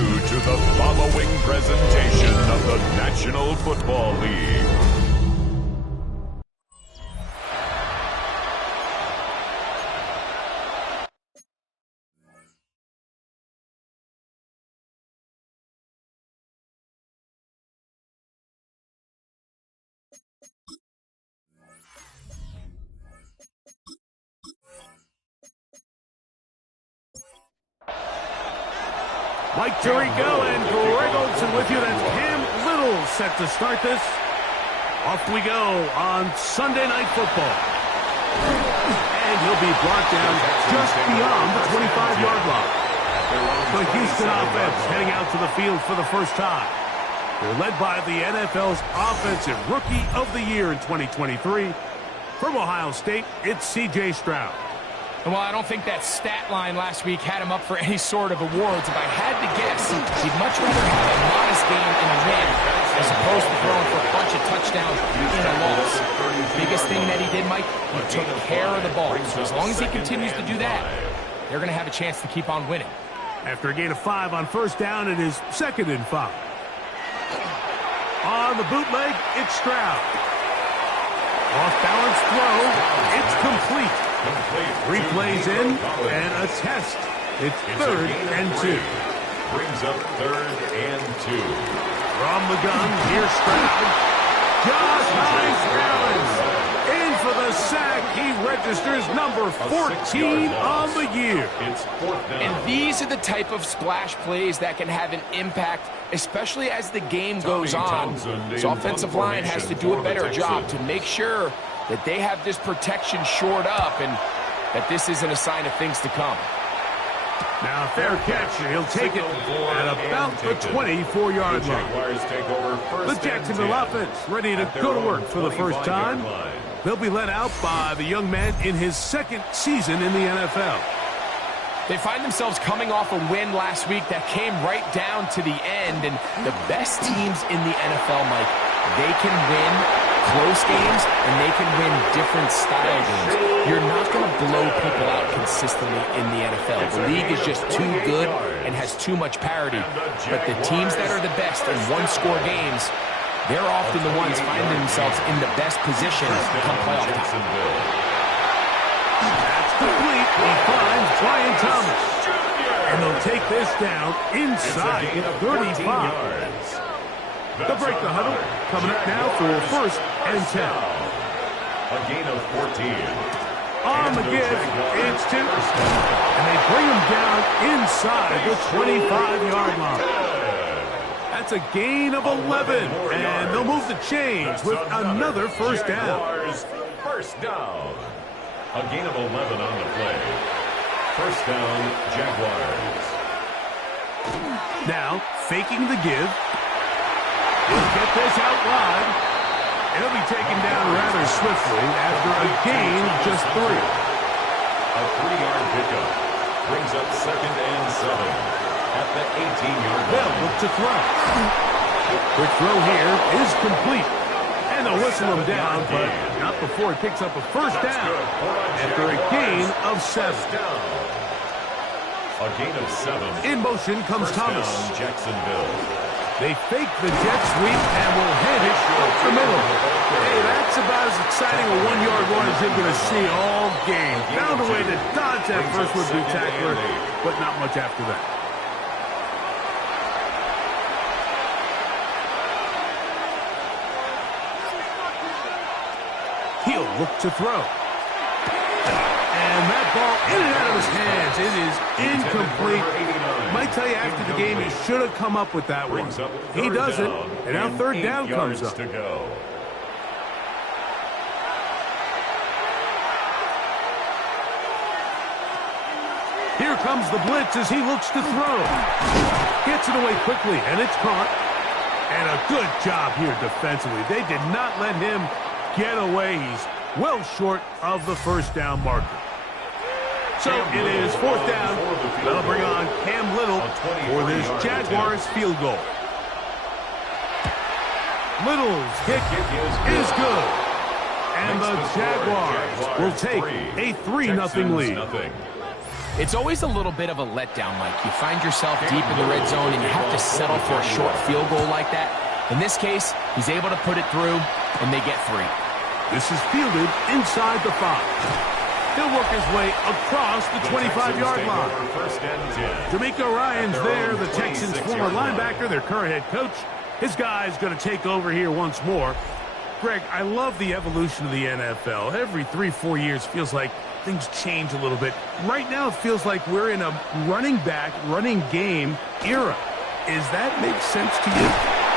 you to the following presentation of the National Football League. Mike Tirico and Greg Olsen with you. That's Cam Little set to start this. Off we go on Sunday Night Football. And he'll be brought down just beyond the 25-yard line. The Houston offense heading out to the field for the first time. They're led by the NFL's Offensive Rookie of the Year in 2023. From Ohio State, it's C.J. Stroud. Well, I don't think that stat line last week had him up for any sort of awards. If I had to guess, he'd much rather have a modest game in a win as opposed to throwing for a bunch of touchdowns in a loss. Biggest thing that he did, Mike, he took care of the ball. So as long as he continues to do that, they're going to have a chance to keep on winning. After a gain of 5 on first down, it is 2nd and 5. On the bootleg, it's Stroud. Off-balance throw, it's complete. 3 plays in, and a test. It's 3rd and 2. Brings up 3rd and 2. From the gun, here's Stroud. Josh Hines in for the sack. He registers number 14 on the year. It's 4th down. And these are the type of splash plays that can have an impact, especially as the game goes on. This offensive line has to do a better job to make sure that they have this protection shored up and that this isn't a sign of things to come. Now, fair catch. He'll take it at about the 24-yard line. The Jacksonville offense ready to go to work for the first time. They'll be led out by the young man in his 2nd season in the NFL. They find themselves coming off a win last week that came right down to the end, and the best teams in the NFL, Mike, they can win close games, and they can win different style games. You're not going to blow people out consistently in the NFL. The league is just too good and has too much parity. But the teams that are the best in one-score games, they're often the ones finding themselves in the best position come playoff time. That's complete. He finds Brian Thomas. And they'll take this down inside the 35. They'll break the huddle. Coming up now for 1st and 10. A gain of 14. On the give, it's 2. And they bring him down inside the 25-yard line. That's a gain of 11. And they'll move the chains with another first down. First down. A gain of 11 on the play. First down, Jaguars. Now, faking the give. He'll get this out wide. He'll be taken down rather swiftly after a gain of just 3. A 3-yard pickup brings up 2nd and 7 at the 18-yard line. They'll look to throw. Quick throw here is complete. And they'll whistle him down, but not before he picks up a first down after a gain of 7. A gain of 7. In motion comes Thomas. Down, Jacksonville. They fake the jet sweep and will hit it up the middle. Hey, that's about as exciting a 1-yard run as you're going to see all game. Found a way to dodge that first would-be tackler, but not much after that. He'll look to throw. And that ball in and out of his hands. It is incomplete. Might tell you after the game he should have come up with that one. He doesn't, and now 3rd down comes up. Here comes the blitz as he looks to throw. Gets it away quickly, and it's caught. And a good job here defensively. They did not let him get away. He's well short of the first down marker. So it is 4th down. They'll bring on Cam Little for this Jaguars field goal. Little's kick is good. And the Jaguars will take a 3-0 lead. It's always a little bit of a letdown, Mike. You find yourself deep in the red zone and you have to settle for a short field goal like that. In this case, he's able to put it through, and they get 3. This is fielded inside the 5. He'll work his way across the 25-yard line. D'Amico Ryans there, the Texans' former linebacker, their current head coach. His guy's going to take over here once more. Greg, I love the evolution of the NFL. Every 3-4 years feels like things change a little bit. Right now it feels like we're in a running back, running game era. Does that make sense to you?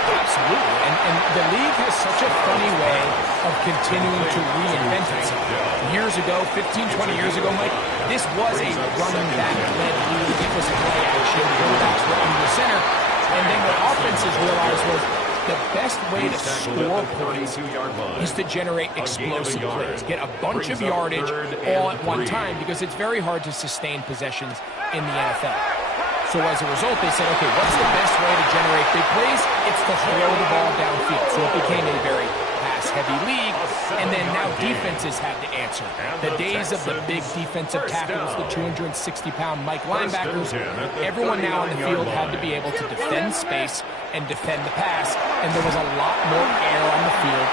Absolutely. And the league has such a funny way of continuing to reinvent itself. Years ago, 15, 20 years ago, Mike, this was a running back-led league. It was play action. Quarterbacks were under center. And then what offenses realized was the best way to score points is to generate explosive plays. Get a bunch of yardage all at one time because it's very hard to sustain possessions in the NFL. So as a result, they said, okay, what's the best way to generate big plays? It's to throw the ball downfield. So it became a very pass-heavy league, and then now defenses had to answer. The days of the big defensive tackles, the 260-pound Mike linebackers, everyone now on the field had to be able to defend space and defend the pass, and there was a lot more air on the field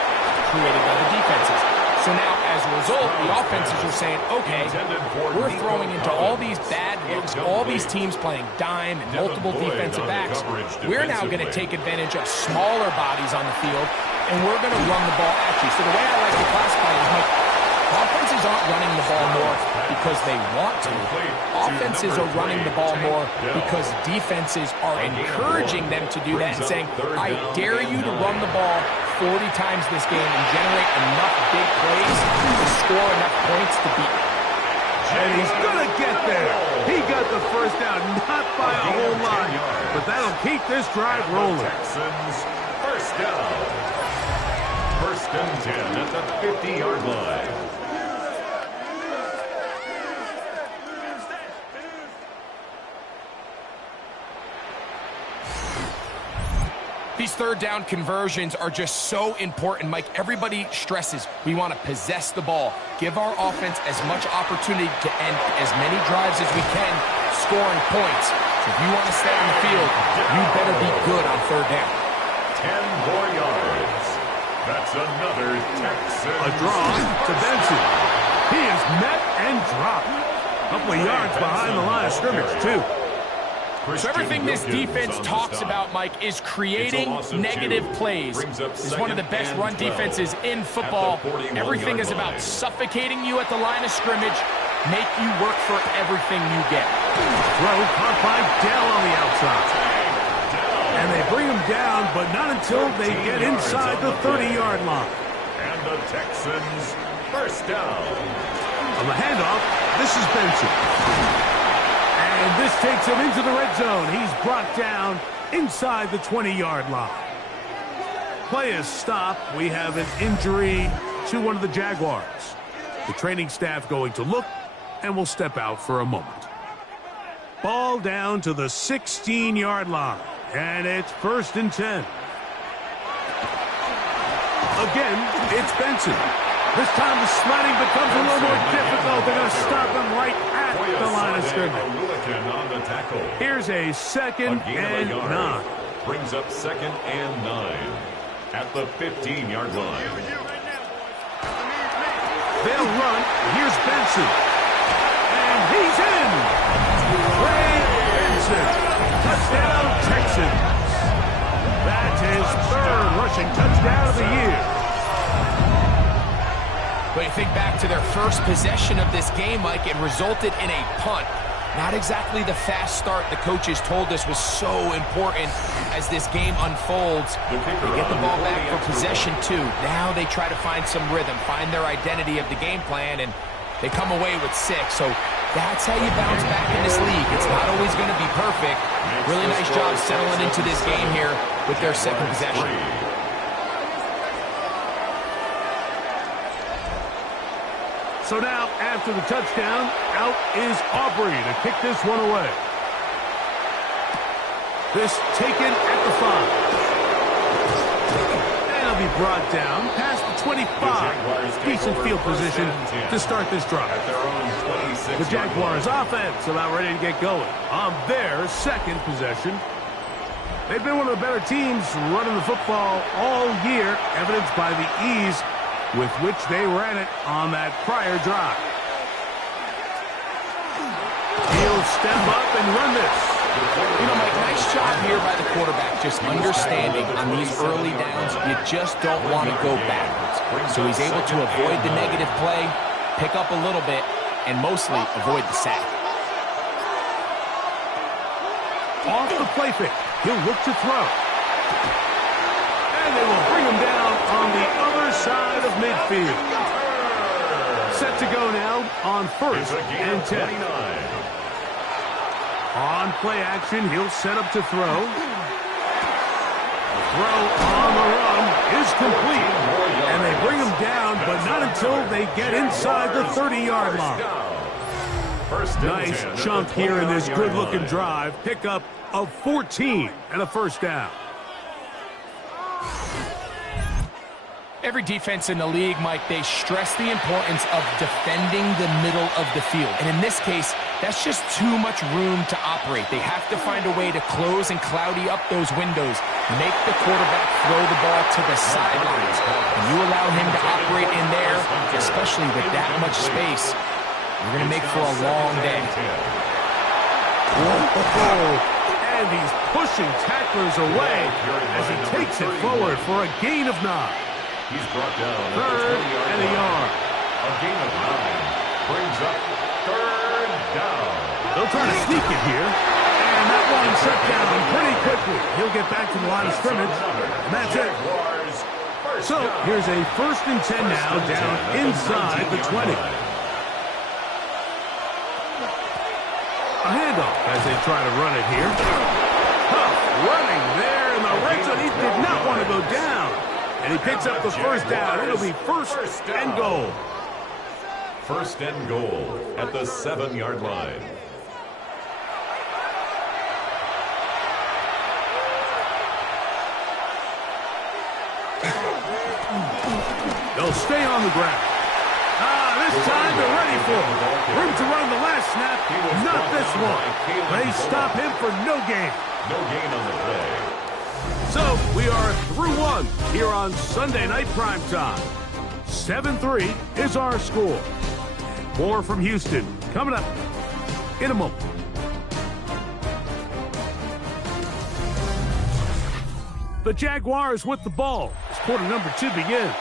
created by the defenses. So now, as a result, the offenses are saying, okay, we're throwing into all these bad looks, all these teams playing dime and multiple defensive backs. We're now going to take advantage of smaller bodies on the field, and we're going to run the ball at you. So the way I like to classify it is, like, offenses aren't running the ball more because they want to. Offenses are running the ball more because defenses are encouraging them to do that and saying, I dare you to run the ball 40 times this game and generate enough big plays to score enough points to beat you. And he's going to get there. He got the first down, not by a whole lot, but that'll keep this drive rolling. Texans, first down. First and 10 at the 50-yard line. These third down conversions are just so important, Mike. Everybody stresses we want to possess the ball, give our offense as much opportunity to end as many drives as we can, scoring points. So if you want to stay on the field, you better be good on third down. 10 more yards. That's another Texan. A draw to Benson. He is met and dropped. A couple of yards behind the line of scrimmage, too. So everything this defense talks about, Mike, is creating negative plays. It's one of the best run defenses in football. Everything is about suffocating you at the line of scrimmage, make you work for everything you get. Throw caught by Dell on the outside. And they bring him down, but not until they get inside the 30-yard line. And the Texans, first down. On the handoff, this is Benson. And this takes him into the red zone. He's brought down inside the 20-yard line. Play is stopped. We have an injury to one of the Jaguars. The training staff going to look and will step out for a moment. Ball down to the 16-yard line. And it's first and 10. Again, it's Benson. This time the sliding becomes a little more difficult. They're going to stop him right at the line of scrimmage. Here's a second and 9. Brings up second and 9 at the 15-yard line. They'll run. Here's Benson. And he's in. Ray Benson. Touchdown, Texans. That's his third rushing touchdown of the year. But you think back to their first possession of this game, Mike, it resulted in a punt. Not exactly the fast start the coaches told us was so important as this game unfolds. They get the ball back for possession two. Now they try to find some rhythm, find their identity of the game plan, and they come away with 6. So that's how you bounce back in this league. It's not always going to be perfect. Really nice job settling into this game here with their second possession. So now, after the touchdown, out is Aubrey to kick this one away. This taken at the 5. And he'll be brought down past the 25. Decent field position to start this drive. At their own 26. The Jaguars offense about ready to get going on their second possession. They've been one of the better teams running the football all year, evidenced by the ease with which they ran it on that prior drive. He'll step up and run this. You know, Mike, nice job here by the quarterback, just understanding on these early downs, you just don't want to go backwards. So he's able to avoid the negative play, pick up a little bit, and mostly avoid the sack. Off the play fake, he'll look to throw. And they will bring him down on the other side of midfield. Set to go now on first and 10. On play action, he'll set up to throw. The throw on the run is complete. And they bring him down, but not until they get inside the 30-yard line. Nice chunk here in this good-looking drive. Pickup of 14 and a first down. Every defense in the league, Mike, they stress the importance of defending the middle of the field. And in this case, that's just too much room to operate. They have to find a way to close and cloudy up those windows, make the quarterback throw the ball to the sidelines. And you allow him to operate in there, especially with that much space, you're going to make for a long day. And he's pushing tacklers away as he takes it forward for a gain of 9. He's brought down Third and a yard. A gain of 9 brings up third down. They'll try to sneak it here. And that one shut down pretty quickly. He'll get back to the line of scrimmage. And that's it. So here's a first and 10 now down inside the 20. A handoff as they try to run it here. Tough running there in the red zone. He did not want to go down. And he picks up the first down. It'll be first and goal. First and goal at the 7-yard line. They'll stay on the ground. This time they're ready for it. Room to run the last snap. Not this one. They stop him for no gain. No gain on the play. So we are through one here on Sunday Night Primetime. 7-3 is our score. More from Houston coming up in a moment. The Jaguars with the ball as quarter number 2 begins.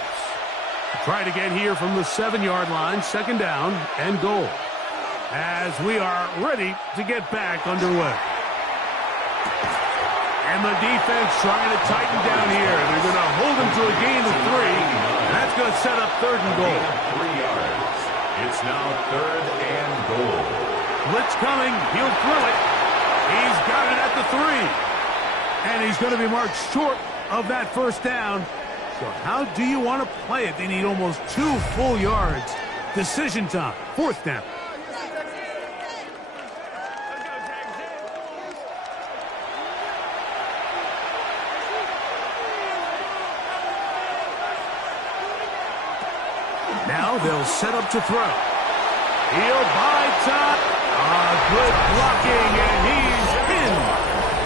Try to get here from the 7-yard line, second down and goal. As we are ready to get back underway. And the defense trying to tighten down here. They're going to hold him to a gain of 3. And that's going to set up third and goal. 3 yards. It's now third and goal. Blitz coming. He'll throw it. He's got it at the 3. And he's going to be marked short of that first down. So how do you want to play it? They need almost 2 full yards. Decision time. Fourth down. Now they'll set up to throw. He'll buy top. Good blocking, and he's in.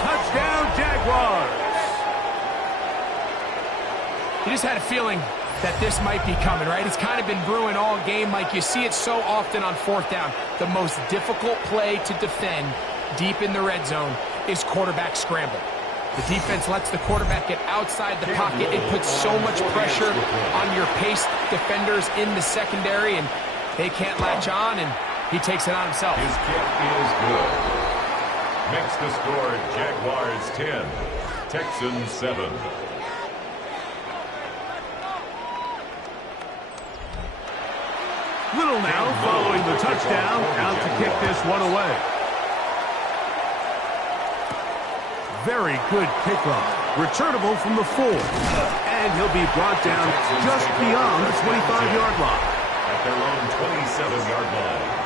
Touchdown, Jaguars. You just had a feeling that this might be coming, right? It's kind of been brewing all game, Mike. You see it so often on fourth down. The most difficult play to defend deep in the red zone is quarterback scramble. The defense lets the quarterback get outside the pocket. It puts so much pressure on your paced defenders in the secondary, and they can't latch on, and he takes it on himself. His kick is good. Makes the score Jaguars 10, Texans 7. Little now following the touchdown, out to kick this one away. Very good kickoff. Returnable from the 4. And he'll be brought down just beyond the 25-yard line. At their own 27-yard line.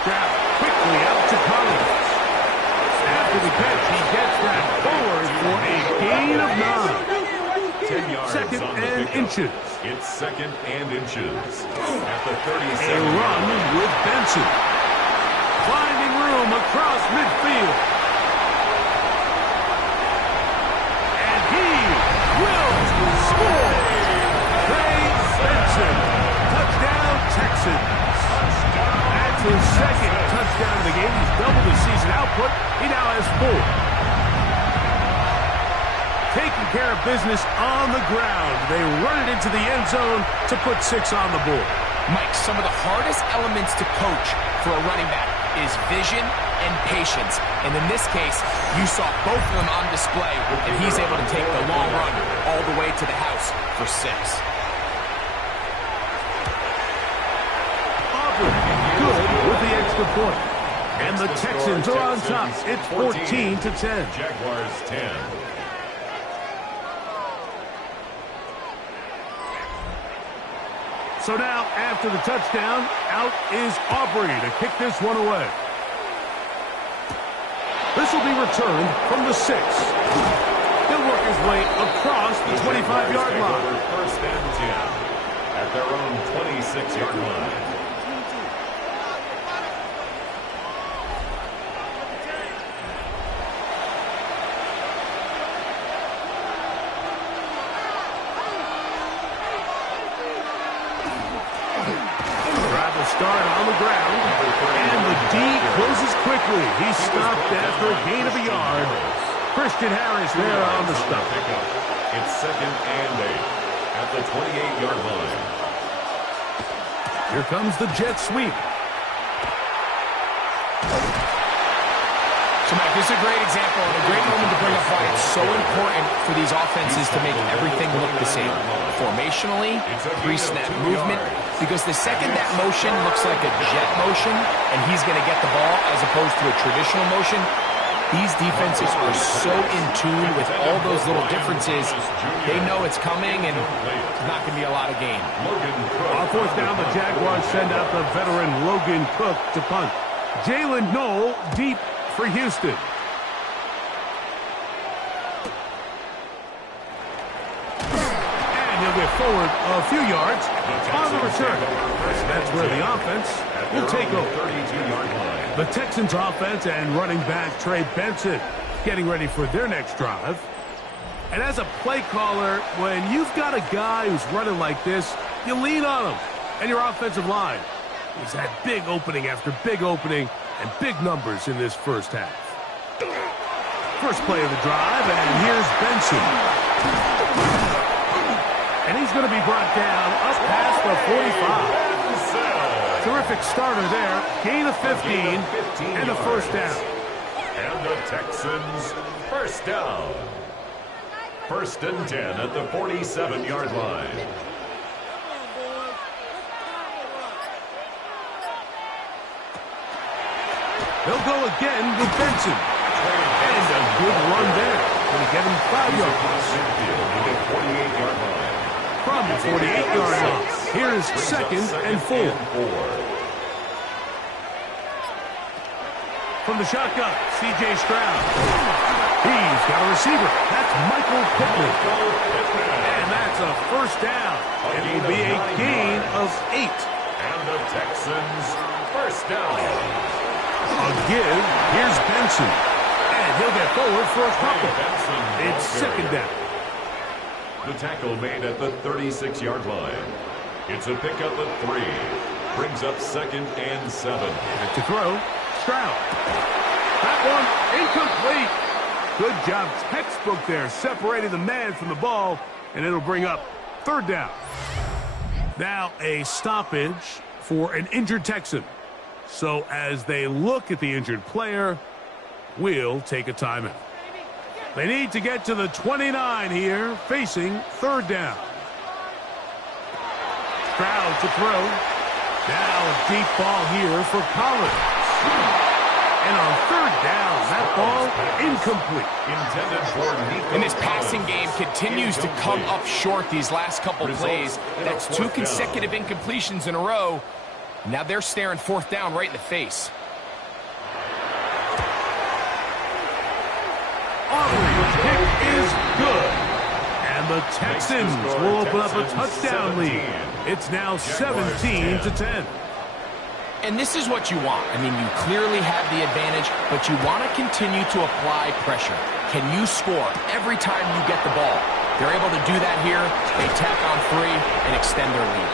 Stroud quickly out to Collins. After the catch, he gets that forward for a gain of 9. 10 yards Second on the and pickup. inches. It's second and inches. At the 37. A run with Benson. Finding room across midfield. And he will score. Trey Benson. Touchdown, Texans. That's his second touchdown of the game. He's doubled his season output. He now has 4. Taking care of business on the ground. They run it into the end zone to put 6 on the board. Mike, some of the hardest elements to coach for a running back is vision and patience. And in this case, you saw both of them on display, and he's able to take the long run all the way to the house for 6. Auburn good with the extra point. And the Texans are on top. It's 14-10. Jaguars 10. So now, after the touchdown, out is Aubrey to kick this one away. This will be returned from the 6. He'll work his way across the 25-yard line. First and 10 at their own 26-yard line. Start on the ground, and the D closes quickly. He's stopped after a gain of a yard. Christian Harris there on the stop. It's second and 8 at the 28-yard line. Here comes the jet sweep. So, Mike, this is a great example and a great moment to bring up why it's so important for these offenses to make everything look the same. Formationally, pre-snap movement, because the second that motion looks like a jet motion and he's going to get the ball as opposed to a traditional motion, these defenses are so in tune with all those little differences. They know it's coming and there's not going to be a lot of gain. On 4th down, the Jaguars send out the veteran Logan Cook to punt. Jalen Knoll deep for Houston. And he'll get forward a few yards on the return. That's where the offense will take over. 32-yard line. The Texans offense and running back Trey Benson getting ready for their next drive. And as a play caller, when you've got a guy who's running like this, you lean on him and your offensive line. He's had big opening after big opening and big numbers in this first half. First play of the drive, and here's Benson. And he's going to be brought down up past the 45. Terrific starter there. Gain of 15 and a first down. And the Texans first down. First and 10 at the 47-yard line. They'll go again with Benson. And a good run there. Going to get him 5 yards. From the 48-yard line. Here's second and 4. From the shotgun, C.J. Stroud. He's got a receiver. That's Michael Pittman. And that's a first down. It will be a gain of 8. And the Texans first down. A give. Here's Benson. And he'll get forward for a couple. It's second down. The tackle made at the 36-yard line. It's a pickup of 3. Brings up second and 7. And to throw, Stroud. That one incomplete. Good job, textbook there, separating the man from the ball, and it'll bring up third down. Now a stoppage for an injured Texan. So as they look at the injured player, we'll take a timeout. They need to get to the 29 here, facing third down. Stroud to throw. Now a deep ball here for Collins. And on third down, that ball incomplete. Intended for And this passing game continues to come up short these last couple plays. That's 2 consecutive incompletions in a row. Now they're staring fourth down right in the face. Auburn's kick is good. And the Texans will open up a touchdown lead. It's now 17-10. And this is what you want. I mean, you clearly have the advantage, but you want to continue to apply pressure. Can you score every time you get the ball? They're able to do that here. They tack on 3 and extend their lead.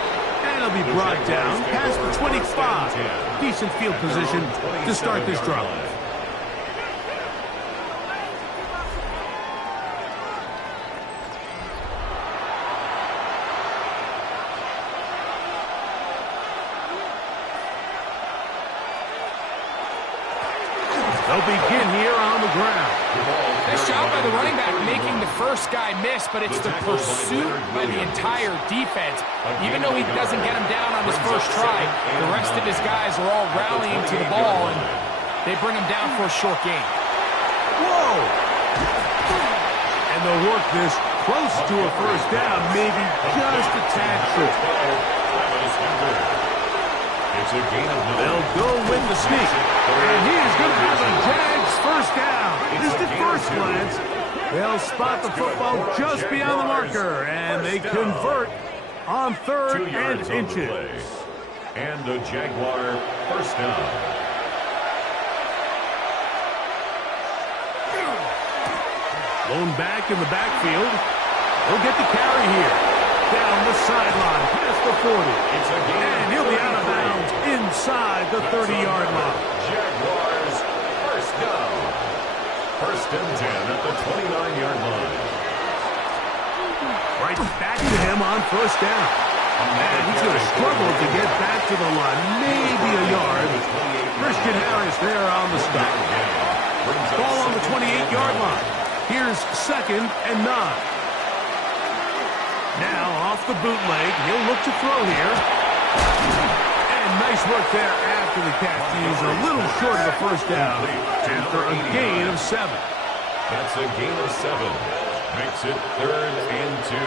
And it'll be brought down past the 25. Decent field position to start this drive. They'll begin here on the ground. Nice job by the running back making the first guy miss, but it's the pursuit by the entire defense. Even though he doesn't get him down on his first try, the rest of his guys are all rallying to the ball, and they bring him down for a short gain. Whoa! And they'll work this close to a first down, maybe just a tad short. They'll go with the sneak. And he is going to have a Jags first down. Just at first glance, they'll spot the football just beyond the marker. And they convert on 3rd and inches. And a Jaguar first down. Lone back in the backfield. He'll get the carry here. Down the sideline, past the 40. And he'll be out of bounds inside the 30-yard line. Jaguars first down. 1st and 10 at the 29-yard line. Right back to him on first down. And he's going to struggle to get back to the line. Maybe a yard. Christian Harris there on the stop. Ball on the 28-yard line. Here's 2nd and 9. Now off the bootleg, he'll look to throw here. And nice work there after the catch. He's a little short of the first down after a gain of 7. That's a gain of 7. Makes it 3rd and 2.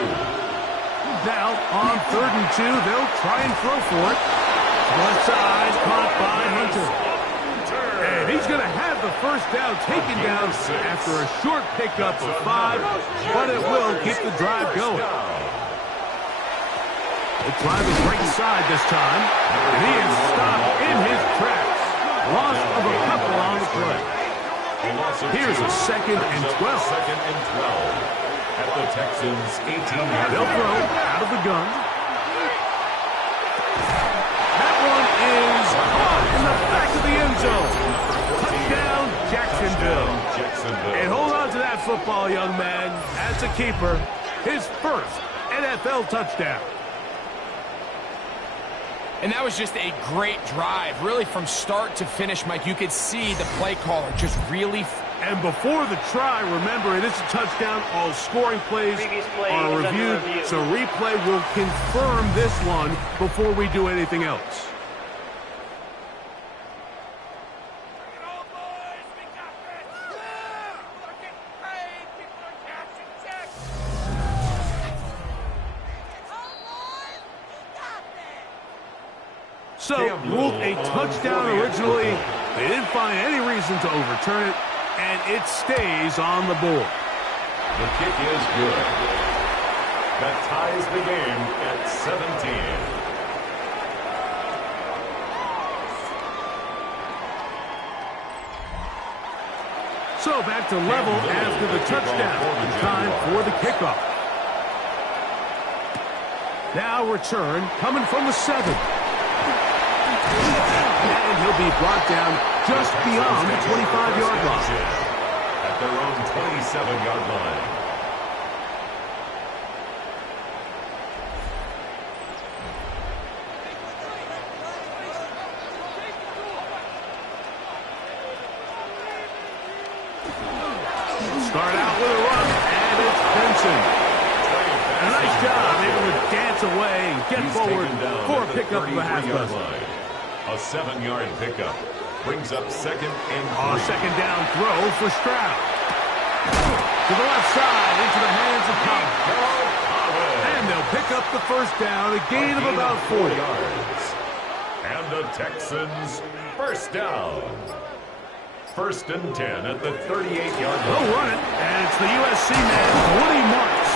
Now on 3rd and 2, they'll try and throw for it. Left side, caught by Hunter. And he's going to have the first down taken down after a short pickup of 5, but it will keep the drive going. The drive is right side this time, and he is stopped in his tracks. Loss of a couple on the play. Here's a 2nd and 12. 2nd and 12 at the Texans' 18-yard line. They'll throw out of the gun. That one is caught in the back of the end zone. Touchdown, Jacksonville. And hold on to that football, young man. As a keeper, his first NFL touchdown. And that was just a great drive, really from start to finish, Mike. You could see the play caller just really... And before the try, remember, it is a touchdown. All scoring plays are reviewed, so replay will confirm this one before we do anything else. So, ruled a touchdown originally. They didn't find any reason to overturn it, and it stays on the board. The kick is good. That ties the game at 17. So, back to level after the touchdown. Time for the kickoff. Now return coming from the 7. And he'll be brought down just beyond the 25-yard line. At their own 27-yard line. Start out with a run, and it's Benson. A nice job, able to dance away and get forward for a pickup of a half dozen. A 7-yard pickup brings up 2nd and 3. Second down throw for Stroud. To the left side, into the hands of Collins. And they'll pick up the first down, a gain of about 4 yards. And the Texans first down. 1st and 10 at the 38-yard line. They'll run it, and it's the USC man, Woody Marks.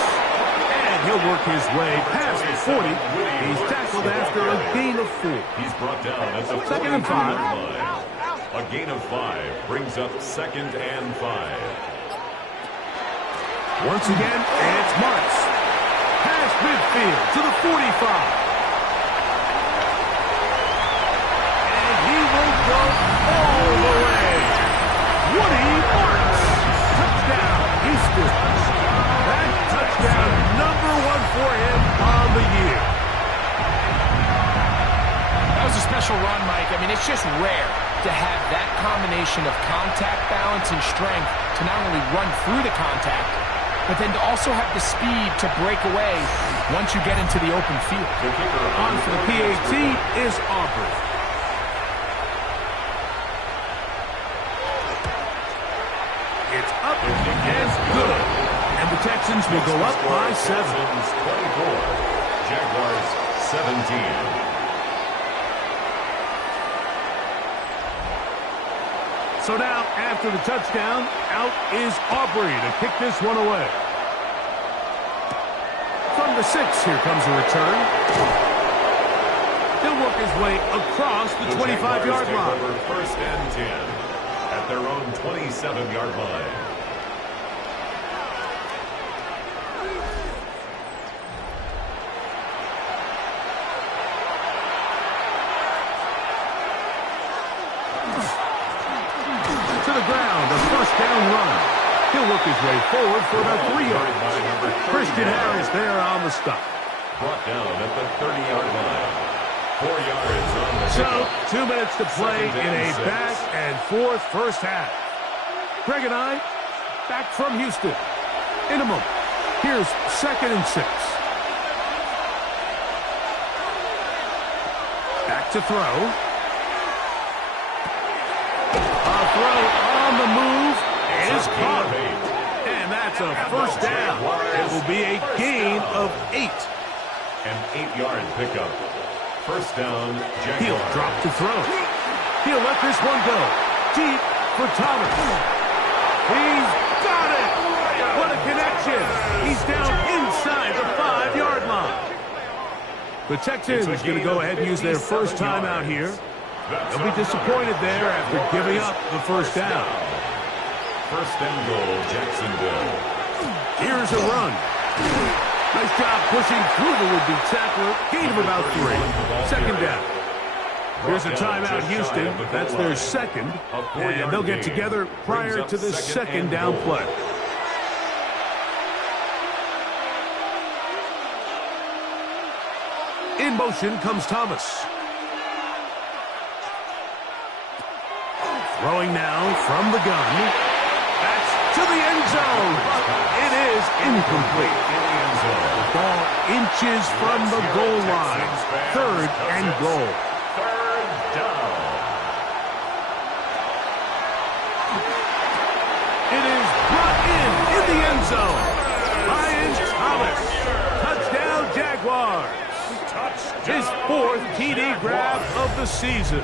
And he'll work his way past the 40. He's tackled after a gain of 4. He's brought down at the 2nd and 5. line. A gain of 5 brings up 2nd and 5. Once again, it's Marks. Past midfield to the 45. And he will go all the way. Woody Marks. Touchdown, Houston. That touchdown, number 1 for him on the year. That was a special run, Mike. I mean, it's just rare to have that combination of contact, balance, and strength to not only run through the contact, but then to also have the speed to break away once you get into the open field. On for the PAT is Aubrey. It's up and good. And the Texans will go up by 7. Texans 24, Jaguars 17. So now, after the touchdown, out is Aubrey to kick this one away. From the 6, here comes a return. He'll work his way across the 25-yard line. 1st and 10 at their own 27-yard line. To the ground, a 1st down run. He'll work his way forward for about 3 yards. Christian Harris there on the stop. Brought down at the 30-yard line. 4 yards on the So, pickup. 2 minutes to play in a back and forth first half. Greg and I, back from Houston. In a moment, here's 2nd and 6. Back to throw. A throw on the move is caught. And that's a 1st down. It will be a gain of 8. An 8-yard pickup. 1st down, Jaguars. He'll drop to throw. He'll let this one go. Deep for Thomas. He's got it. What a connection. He's down inside the 5-yard line. The Texans are going to go ahead and use their first time out here. They'll be disappointed there after giving up the 1st down. 1st and goal, Jacksonville. Here's a run. Nice job pushing through the would-be tackler. Gain of about 3. 2nd down. Here's a timeout, Houston. That's their 2nd. And they'll get together prior to the 2nd down play. In motion comes Thomas. Throwing now from the gun. That's to the end zone. It is incomplete. The ball inches from the goal line. 3rd and goal. 3rd down. It is brought in the end zone. Ryan Thomas. Touchdown, Jaguars. His 4th TD grab of the season.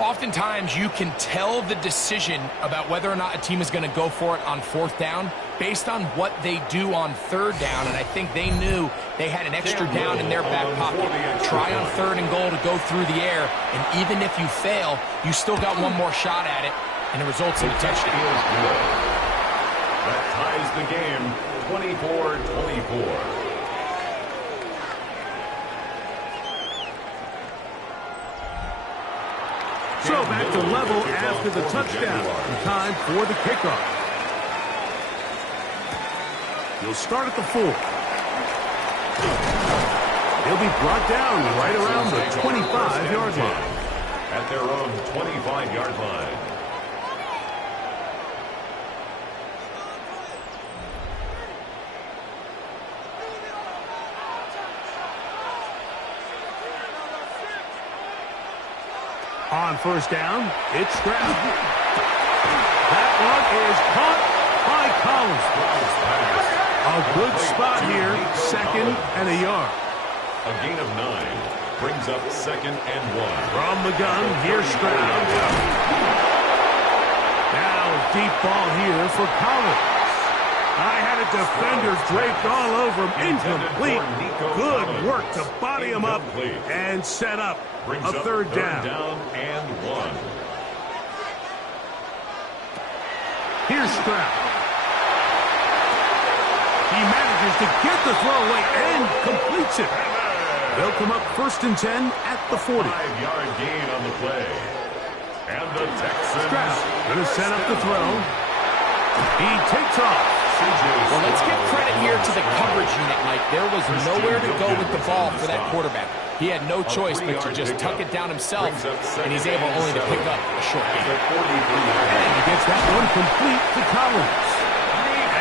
Oftentimes, you can tell the decision about whether or not a team is going to go for it on 4th down based on what they do on 3rd down, and I think they knew they had an extra down in their back pocket. Try on 3rd and goal to go through the air, and even if you fail, you still got one more shot at it, and it results in a touchdown. That ties the game 24-24. So back to level after the touchdown. Time for the kickoff. He'll start at the 4. He'll be brought down right around the 25-yard line. At their own 25-yard line. On 1st down, it's Stroud. That one is caught by Collins. A good spot here, 2nd and a yard. A gain of 9. Brings up 2nd and 1. From the gun, here's Stroud. Now a deep ball here for Collins. I had a defender draped all over him. Incomplete. Good work to body him up and set up a third down. And 1. Here's Stroud. He manages to get the throw away and completes it. They'll come up 1st and 10 at the 40. 5-yard gain on the play. And the Texans. Stroud going to set up the throw. He takes off. Well, let's give credit here to the coverage unit, Mike. There was nowhere to go with the ball for that quarterback. He had no choice but to just tuck it down himself, and he's able only to pick up a short gain. And he gets that one complete to Collins.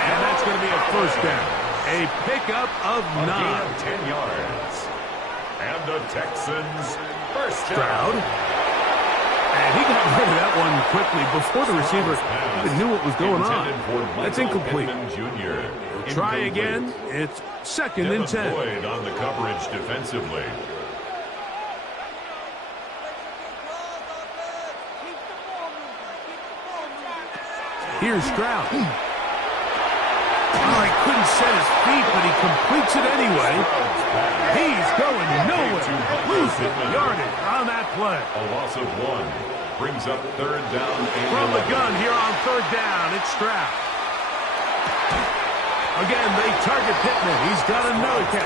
And that's going to be a first down. A pickup of 9. 10 yards. And the Texans first Stroud. And he got rid of that one quickly before the receiver even knew what was going on. That's incomplete. He'll try again. It's 2nd and 10. Boyd on the coverage defensively. Here's Stroud. Oh, he couldn't set his feet, but he completes it anyway. He's going nowhere. Losing yardage on that play. A loss of 1. Brings up 3rd down. From the gun here on 3rd down, it's Stroud. Again, they target Pittman. He's got another catch.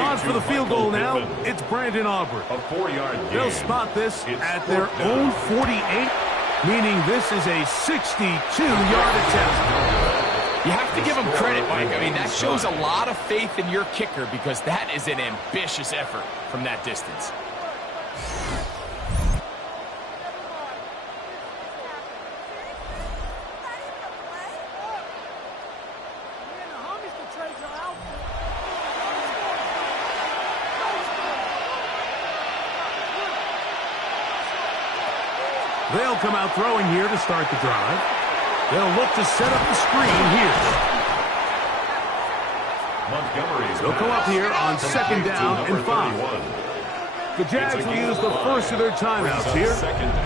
On for the field goal now. It's Brandon Aubrey. A 4-yard gain. They'll spot this at their own 48, meaning this is a 62-yard attempt. You have to give him credit, Mike. I mean, that shows a lot of faith in your kicker because that is an ambitious effort from that distance. They'll come out throwing here to start the drive. They'll look to set up the screen here. They'll come up here on 2nd down and 5. The Jags will use the first of their timeouts here,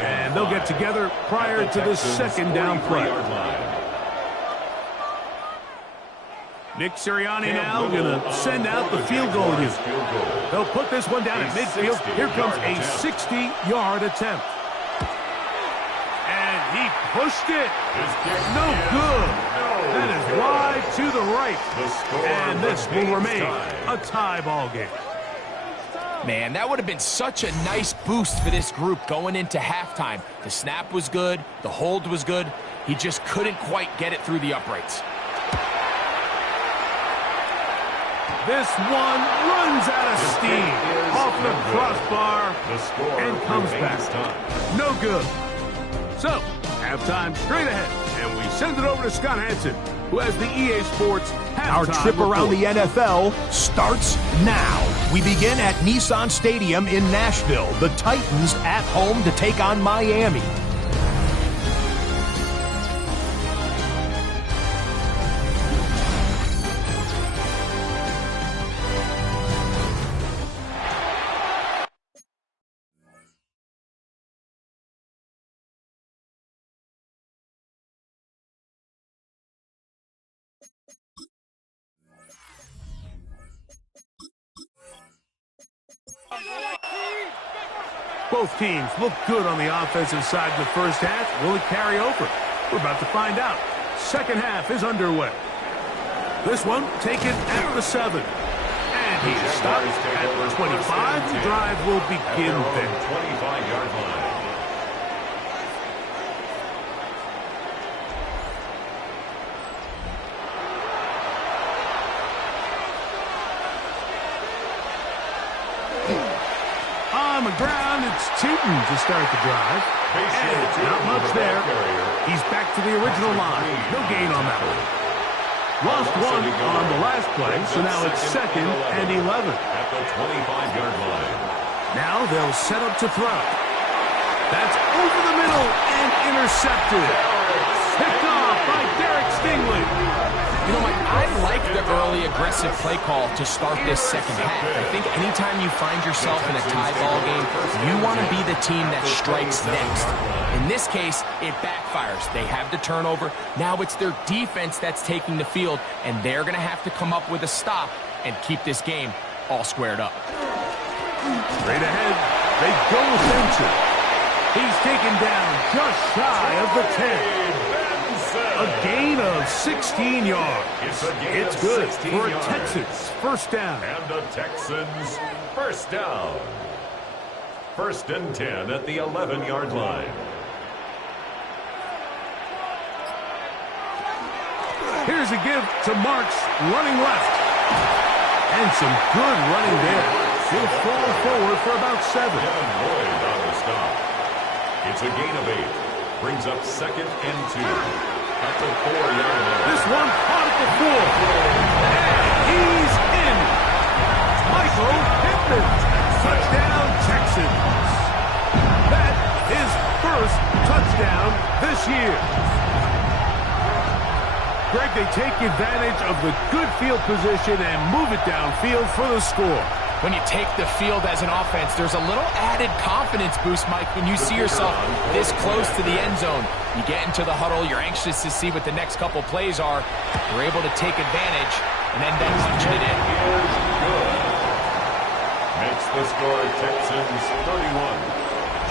and they'll get together prior to the 2nd down play. Nick Sirianni now going to send out the field goal unit. They'll put this one down at midfield. Here comes a 60-yard attempt. And he pushed it. No good. That is wide to the right. And this will remain a tie ball game. Man, that would have been such a nice boost for this group going into halftime. The snap was good. The hold was good. He just couldn't quite get it through the uprights. This one runs out of steam off the crossbar and comes back. No good. So, halftime straight ahead, and we send it over to Scott Hansen, who has the EA Sports halftime Our trip around the report. NFL starts now. We begin at Nissan Stadium in Nashville. The Titans at home to take on Miami. Both teams look good on the offensive side in the first half. Will it carry over? We're about to find out. Second half is underway. This one taken at the 7. And he's stopped at the 25. The drive will begin there. 25-yard line. On the ground, it's Tootin to start the drive. And not much there. He's back to the original line. No gain on that one. Lost one on the last play, so now it's 2nd and 11. At the 25-yard line. Now they'll set up to throw. That's over the middle and intercepted. Picked off by Derek Stingley. You know, Mike, I like the early aggressive play call to start this second half. I think anytime you find yourself in a tie ball game, you want to be the team that strikes next. In this case, it backfires. They have the turnover. Now it's their defense that's taking the field, and they're going to have to come up with a stop and keep this game all squared up. Straight ahead, they go with Benson. He's taken down just shy of the 10. A gain of 16 yards. It's good for a Texans first down. And the Texans first down. 1st and 10 at the 11-yard line. Here's a give to Marks running left. And some good running there. He'll fall forward for about 7. Devin Lloyd on the stop. It's a gain of 8. Brings up 2nd and 2. At the 4-yard line. This one caught at the 4. And he's in. Michael Pittman. Touchdown, Texans. That is first touchdown this year. Greg, they take advantage of the good field position and move it downfield for the score. When you take the field as an offense, there's a little added confidence boost, Mike, when you see yourself this close to the end zone. You get into the huddle, you're anxious to see what the next couple plays are. You're able to take advantage and end up punching it in. Makes the score Texans 31.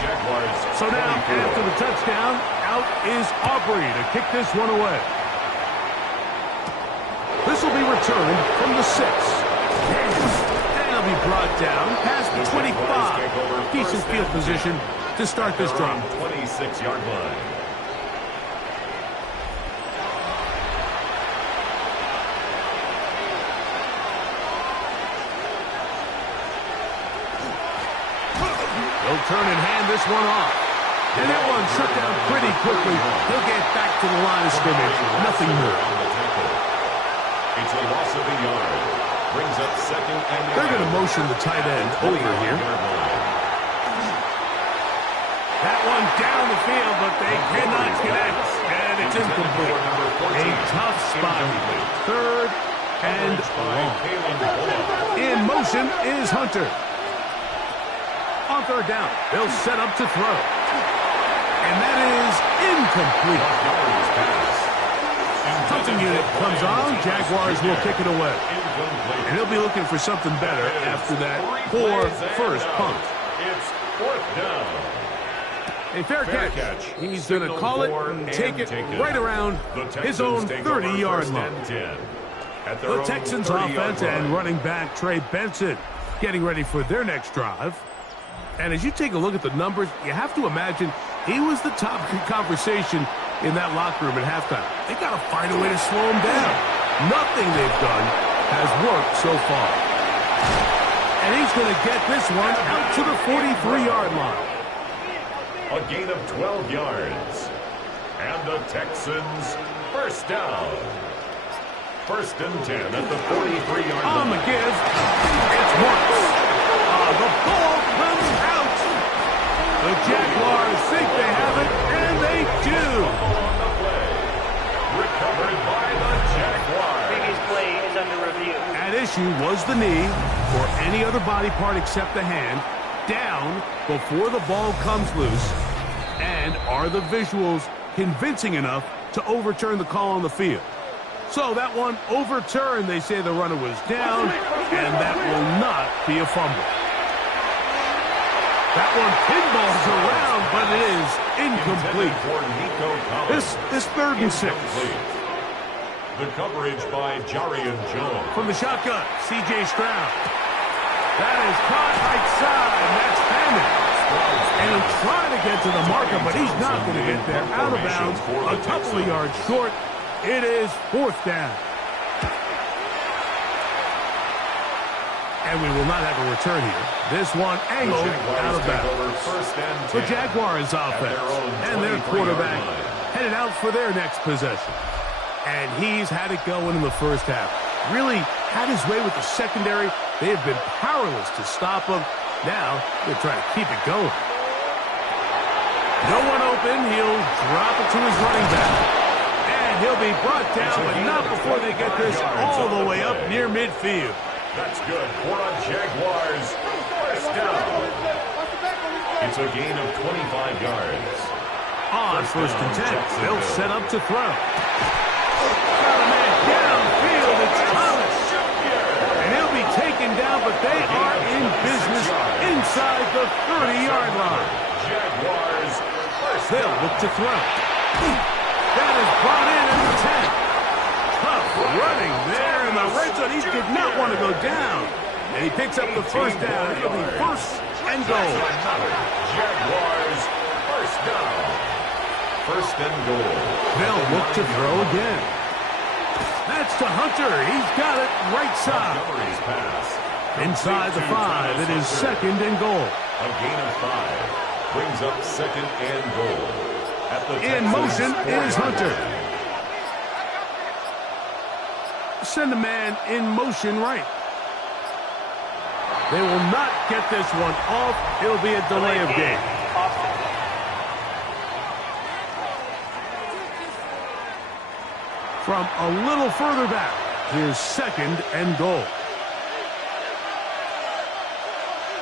Jaguars. So now, 24. After the touchdown, out is Aubrey to kick this one away. This will be returned from the 6. Be brought down past the 25. Decent field position to start this drive. 26-yard line. They'll turn and hand this one off. And that one shut down pretty quickly. He'll get back to the line of scrimmage. Nothing more. It's a loss of a yard. Brings up 2nd and 9. They're going to motion the tight end over here. That one down the field, but they cannot connect. And it's incomplete. A tough spot. 3rd and long. In motion is Hunter. On 3rd down, they'll set up to throw. And that is incomplete. Punting unit comes on. Jaguars will kick it away. And he'll be looking for something better after that poor first punt. It's 4th down. A fair catch. He's going to call it and take it right around his own 30-yard line. The Texans offense and running back Trey Benson getting ready for their next drive. And as you take a look at the numbers, you have to imagine he was the top conversation in that locker room at halftime. They got to find a way to slow him down. Nothing they've done has worked so far. And he's going to get this one out to the 43-yard line. A gain of 12 yards. And the Texans first down. 1st and 10 at the 43-yard line. On the give, it's Marks. The ball comes out. The Jaguars think they have it, and they do. On the play. Recovered by the Jaguars. Previous play is under review. At issue was the knee, or any other body part except the hand, down before the ball comes loose. And are the visuals convincing enough to overturn the call on the field? So that one overturned. They say the runner was down, and that will not be a fumble. That one pinballs around, but it is incomplete. This 3rd and 6. The coverage by Jarian Jones. From the shotgun, C.J. Stroud. That is caught right side. That's Hammond. And he's trying to get to the marker, but he's not going to get there. Out of bounds, a couple of yards short. It is 4th down. And we will not have a return here. This one angled out of bounds. The Jaguars offense and their quarterback headed out for their next possession. And he's had it going in the first half. Really had his way with the secondary. They have been powerless to stop him. Now they're trying to keep it going. No one open. He'll drop it to his running back. And he'll be brought down, but not before they get this all the way up near midfield. That's good for a Jaguars first down. It's a gain of 25 yards. On first and 10, they'll set up to throw. Got a man downfield, it's Thomas. And he'll be taken down, but they are in business inside the 30-yard line. Jaguars first They'll down. look to throw. That is brought in at the 10. Tough running there in the red zone. He did not want to go down. And he picks up the first down. It'll be first and goal. Jaguars first down. First and goal. They'll look to throw again. That's to Hunter. He's got it right side. Montgomery's pass. Inside the 5, it is second and goal. A gain of 5 brings up second and goal. At the In Texans' motion is 40-yard Hunter. line. Send a man in motion right. They will not get this one off. It'll be a delay of game. From a little further back, here's second and goal.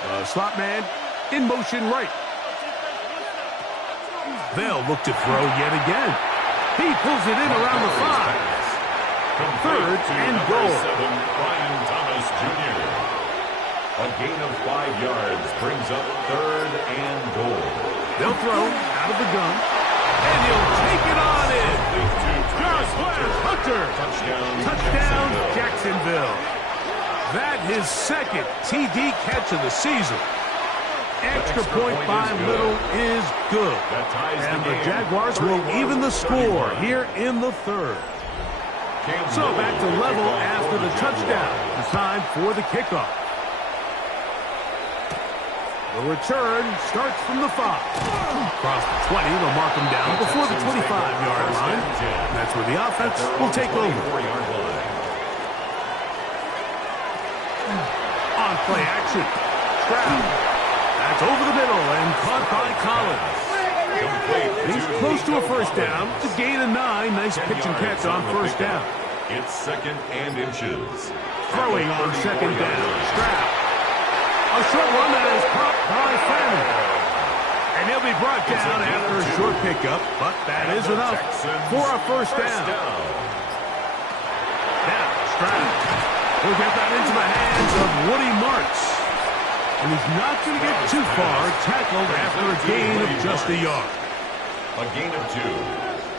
The slot man in motion right. They'll look to throw yet again. He pulls it in around the 5. Third and goal. 7, Brian Thomas Jr. A gain of 5 yards brings up third and goal. They'll throw out of the gun, and he'll take it on in. Hunter. Touchdown, Jacksonville. That his second TD catch of the season. Extra point by Little is good. And the Jaguars will even the score here in the third. So back to level after the touchdown. It's time for the kickoff. The return starts from the 5. Across the 20, they'll mark him down before the 25-yard line. And that's where the offense will take over. On play action. Stroud. That's over the middle and caught by Collins. He's close to a first down. It's a gain of 9. Nice pitch and catch on first down. It's second and inches. Throwing on second down. Stroud. A short one that is caught by Fanning. And he'll be brought down after a short pickup, but that is enough for a first down. Now, Stroud will get that into the hands of Woody Marks. And he's not going to get too far, tackled after a gain of just a yard. A gain of 2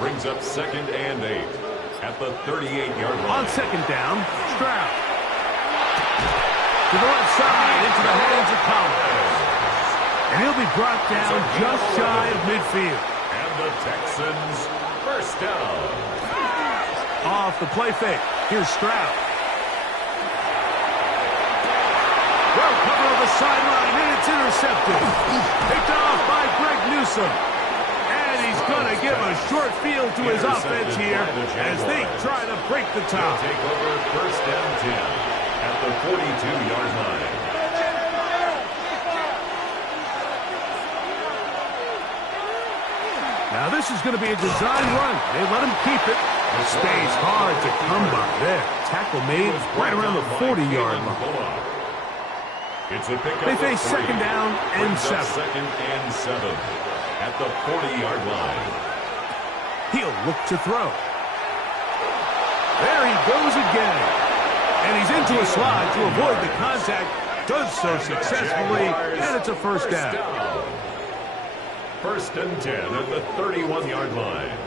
brings up second and 8 at the 38-yard line. On second down, Stroud. To the left side, into the hands of Collins. And he'll be brought down just shy of midfield. And the Texans first down. Off the play fake, here's Stroud. Well cover of the sideline, and it's intercepted. Picked off by Greg Newsome. And he's going to give a short field to his offense here as they try to break the tie. Take over first and 10 at the 42-yard line. Now this is going to be a design run. They let him keep it. Stays hard to come by there. Tackle made right around the 40-yard line. It's a pickup. They face second down and 7. Second and 7 at the 40-yard line. He'll look to throw. There he goes again. And he's into a slide to avoid the contact. Does so successfully, and it's a first down. First and 10 at the 31-yard line.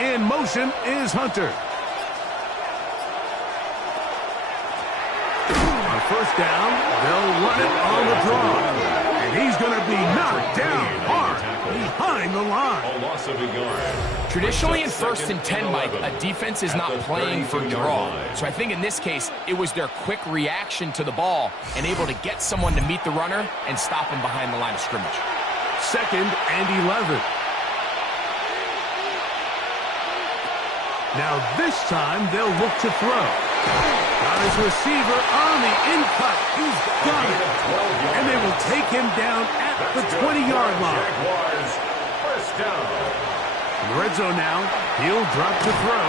In motion is Hunter. On first down, they'll run it on the draw. And he's going to be knocked down hard behind the line. A loss of a yard. Traditionally in first and 10, Mike, a defense is not playing for draw. So I think in this case, it was their quick reaction to the ball and able to get someone to meet the runner and stop him behind the line of scrimmage. Second and 11. Now this time they'll look to throw. Got his receiver on the in-cut. He's got it. And they will take him down at the 20-yard line. Jaguars, first down. In the red zone now. He'll drop to throw.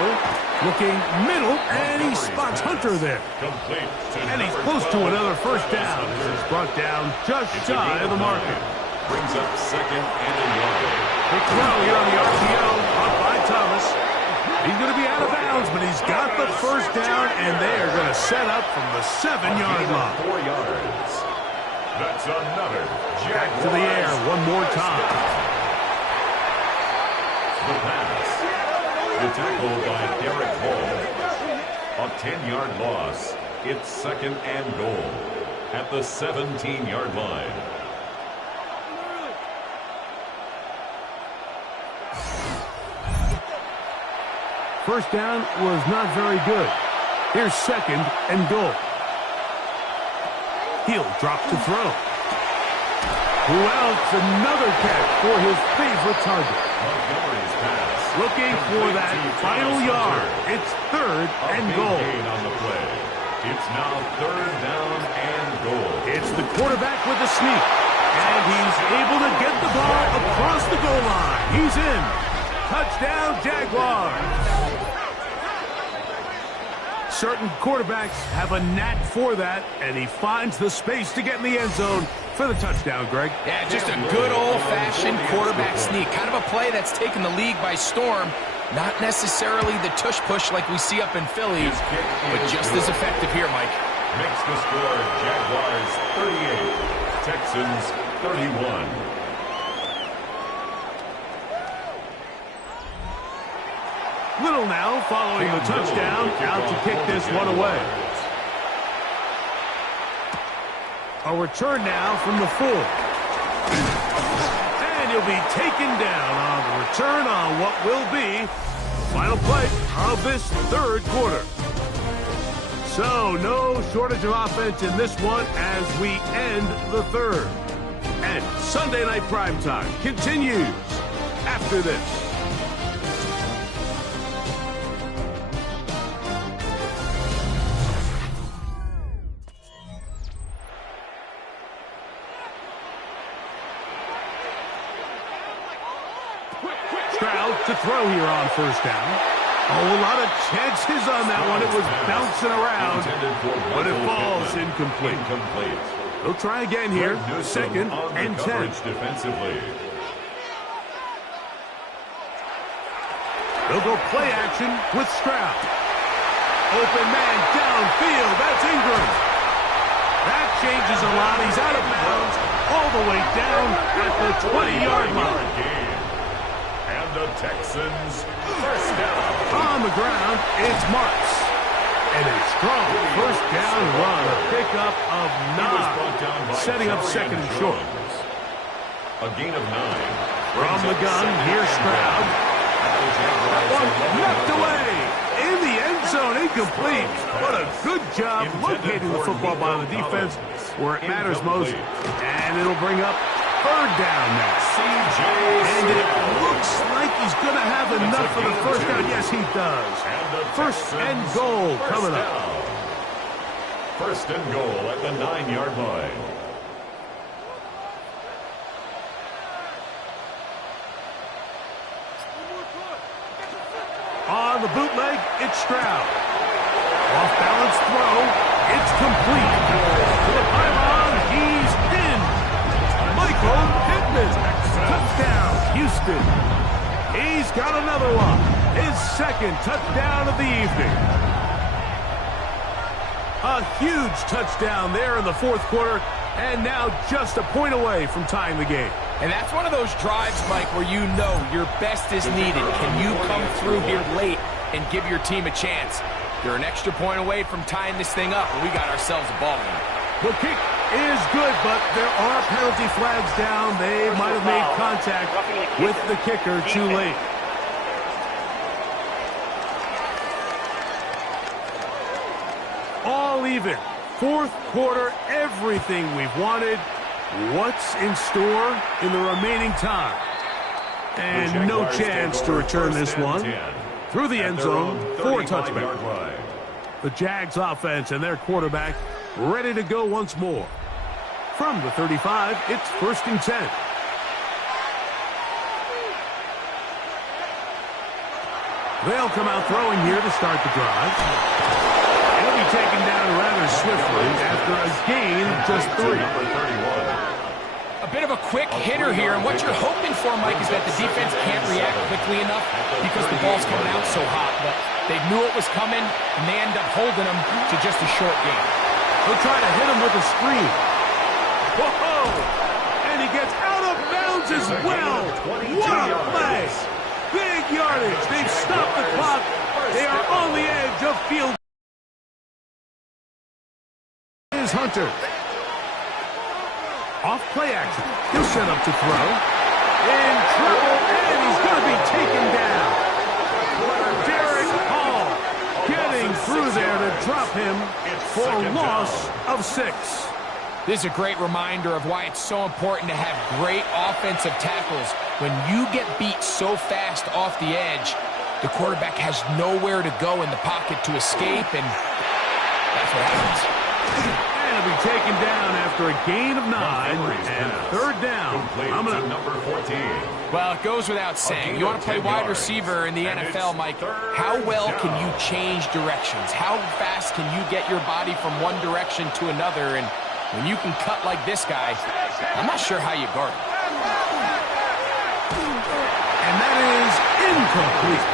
Looking middle, and he spots Hunter there. Complete. And he's close to another first down. He's brought down just shy of the marker. Brings up second and a yard. Big throw here on the RPO, caught by Thomas. He's going to be out of bounds, but he's got the first down, and they are going to set up from the 7-yard line. 4 yards. That's another Jaguars. To the air one more time. The pass. The tackle by Derek Hall. A 10-yard loss. It's second and goal at the 17-yard line. First down was not very good. Here's second and goal. He'll drop to throw. Who else? Another catch for his favorite target. Montgomery's pass. Looking for that final yard. It's third and goal. Gain on the play. It's now third down and goal. It's the quarterback with the sneak. And he's able to get the ball across the goal line. He's in. Touchdown, Jaguars. Certain quarterbacks have a knack for that, and he finds the space to get in the end zone for the touchdown, Greg. Yeah, just a good old-fashioned quarterback sneak. Kind of a play that's taken the league by storm. Not necessarily the tush-push like we see up in Philly, but just as effective here, Mike. Makes the score Jaguars 38, Texans 31. Little now following the touchdown, out to kick this one away. A return now from the 4. And he'll be taken down on the return on what will be the final play of this third quarter. So no shortage of offense in this one as we end the third. And Sunday Night Primetime continues after this. To throw here on first down. Oh, a lot of chances on that one. It was bouncing around, but it falls incomplete. They'll try again here. Second and 10. Defensively. They'll go play action with Stroud. Open man downfield. That's Ingram. That changes a lot. He's out of bounds all the way down at the 20-yard line. The Texans first down. On the ground, it's Marks. And a strong first down run. A pickup of 9. Setting up second and short. A gain of 9. From the gun, here's Stroud. That one knocked away. In the end zone, incomplete. What a good job locating the football by the defense where it matters most. And it'll bring up third down now. And it looks like he's going to have enough for the first down. Yes, he does. First and goal coming up. First and goal at the 9-yard line. On the bootleg, it's Stroud. Off-balance throw. It's complete. To the pylon, he's in. Michael Pittman. Touchdown, Houston. He's got another one. His second touchdown of the evening. A huge touchdown there in the fourth quarter, and now just a point away from tying the game. And that's one of those drives, Mike, where you know your best is needed. Can you come through here late and give your team a chance? You're an extra point away from tying this thing up, and we got ourselves a ball game. The kick is good, but there are penalty flags down. They might have made contact with the kicker too late. All even. Fourth quarter, everything we've wanted. What's in store in the remaining time? And no chance to return this one through the end zone for a touchback. The Jags offense and their quarterback ready to go once more. From the 35, it's 1st and 10. They'll come out throwing here to start the drive. He'll be taken down rather swiftly after a gain of just 3. A bit of a quick hitter here, and what you're hoping for, Mike, is that the defense can't react quickly enough because the ball's coming out so hot. But they knew it was coming, and they end up holding them to just a short game. They'll try to hit him with a screen. Whoa! And he gets out of bounds as well. What a play! Big yardage. They've stopped the clock. They are on the edge of field. Is Hunter. Off play action. He'll set up to throw. In trouble, and he's going to be taken down. Derek Hall getting through there to drop him for a loss of 6. This is a great reminder of why it's so important to have great offensive tackles. When you get beat so fast off the edge, the quarterback has nowhere to go in the pocket to escape, and that's what happens. And he'll be taken down after a gain of 9 and 3rd down. I'm gonna number 14. Well, it goes without saying. You want to play wide receiver in the NFL, Mike. How well can you change directions? How fast can you get your body from one direction to another? And when you can cut like this guy, I'm not sure how you guard him. And that is incomplete.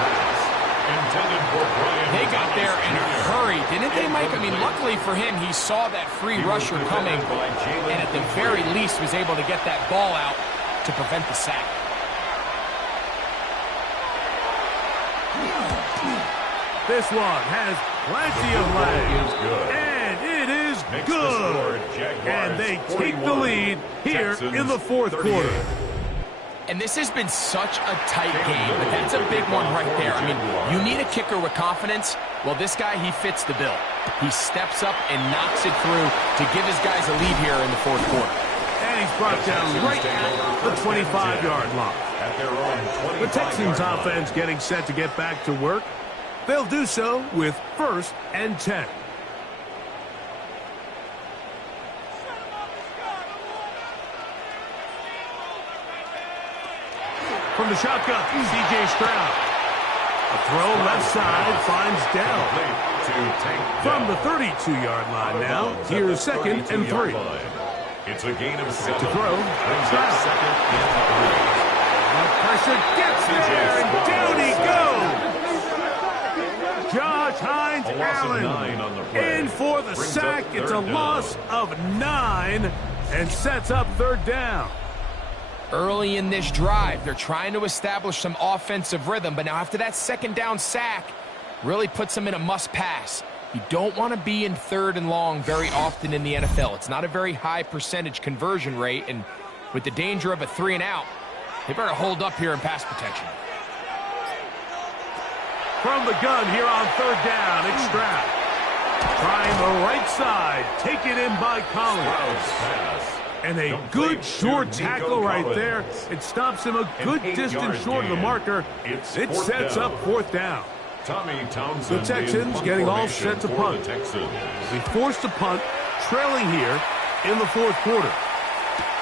They got there in a hurry, didn't they, Mike? I mean, luckily for him, he saw that free rusher coming, and at the very least was able to get that ball out to prevent the sack. This one has plenty of legs, and it is good. And they take the lead here in the 4th quarter. And this has been such a tight game, but that's a big one right there. I mean, you need a kicker with confidence. Well, this guy, he fits the bill. He steps up and knocks it through to give his guys a lead here in the 4th quarter. And he's brought down right at the 25-yard line. The Texans offense getting set to get back to work. They'll do so with 1st and 10. From the shotgun, C.J. Stroud. A throw left side finds Dell. From the 32-yard line now, here's 2nd and 3. It's a gain of 7. To throw, Stroud. 2nd and 3. The pressure gets there, and down he goes. Josh Hines Allen in for the sack. It's a loss of 9 and sets up 3rd down. Early in this drive, they're trying to establish some offensive rhythm, but now after that 2nd down sack, really puts them in a must-pass. You don't want to be in 3rd and long very often in the NFL. It's not a very high percentage conversion rate, and with the danger of a 3 and out, they better hold up here in pass protection. From the gun here on 3rd down, it's Stroud. Trying the right side, taken in by Collins. And a good short tackle right there. It stops him a good distance short of the marker. It sets up 4th down. The Texans getting all set to punt. They forced to punt, trailing here in the 4th quarter.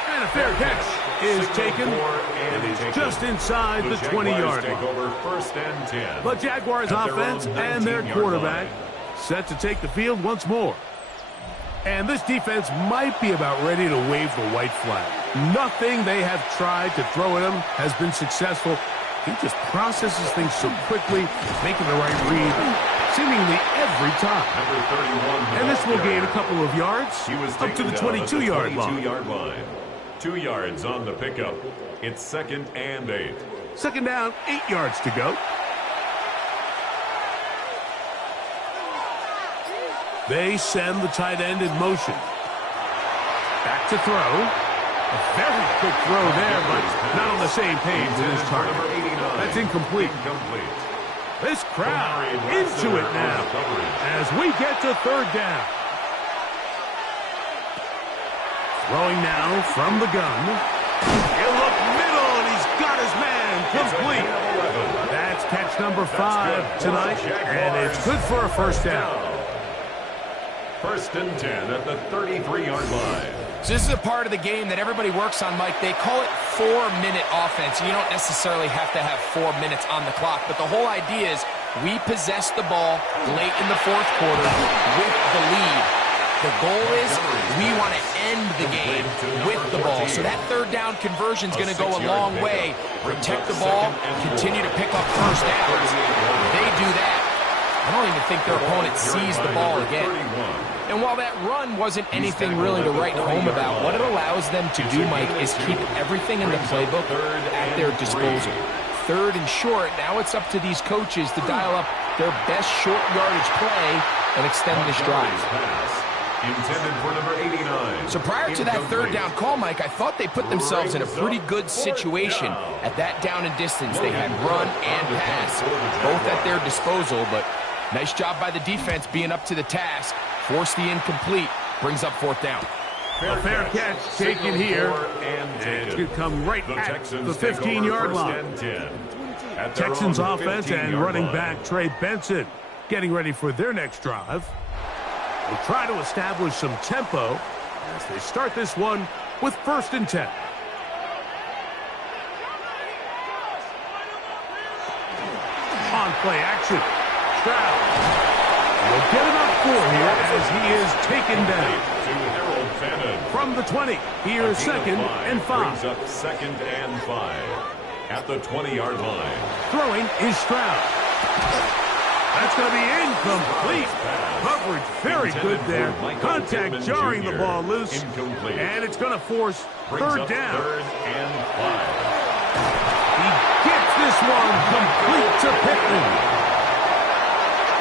And a fair catch is taken, and he's just inside the 20-yard line. The Jaguars offense and their quarterback set to take the field once more. And this defense might be about ready to wave the white flag. Nothing they have tried to throw at him has been successful. He just processes things so quickly, making the right read seemingly every time. And this will gain a couple of yards up to the 22-yard line. 2 yards on the pickup. It's 2nd and 8. 2nd down, 8 yards to go. They send the tight end in motion. Back to throw. A very quick throw there, but not on the same page with his target. That's incomplete. This crowd into it now as we get to 3rd down. Throwing now from the gun. He'll look middle, and he's got his man complete. That's catch number 5 tonight, and it's good for a 1st down. First and 10 at the 33-yard line. So this is a part of the game that everybody works on, Mike. They call it 4-minute offense. You don't necessarily have to have 4 minutes on the clock, but the whole idea is we possess the ball late in the fourth quarter with the lead. The goal is we want to end the game with the ball. So that third down conversion is going to go a long way. Protect the ball, continue to pick up first downs. They do that. I don't even think their opponent sees the ball again. And while that run wasn't anything really to write home about, what it allows them to do, Mike, is keep everything in the playbook at their disposal. Third and short, now it's up to these coaches to dial up their best short yardage play and extend this drive. Intended for number 89. So prior to that third down call, Mike, I thought they put themselves in a pretty good situation at that down and distance. They had run and pass, both at their disposal, but nice job by the defense being up to the task. Forced the incomplete, brings up fourth down. A fair catch taken here, and it could come right at the 15-yard line. Texans offense and running back Trey Benson getting ready for their next drive. Will try to establish some tempo as they start this one with first and 10. On play action, Stroud will get enough for here as he is taken down. From the 20, here's second and 5. Brings up second and 5 at the 20-yard line. Throwing is Stroud. That's going to be incomplete. Coverage very good there. Contact jarring the ball loose. And it's going to force third down. Third and 5. He gets this one complete to Pittman.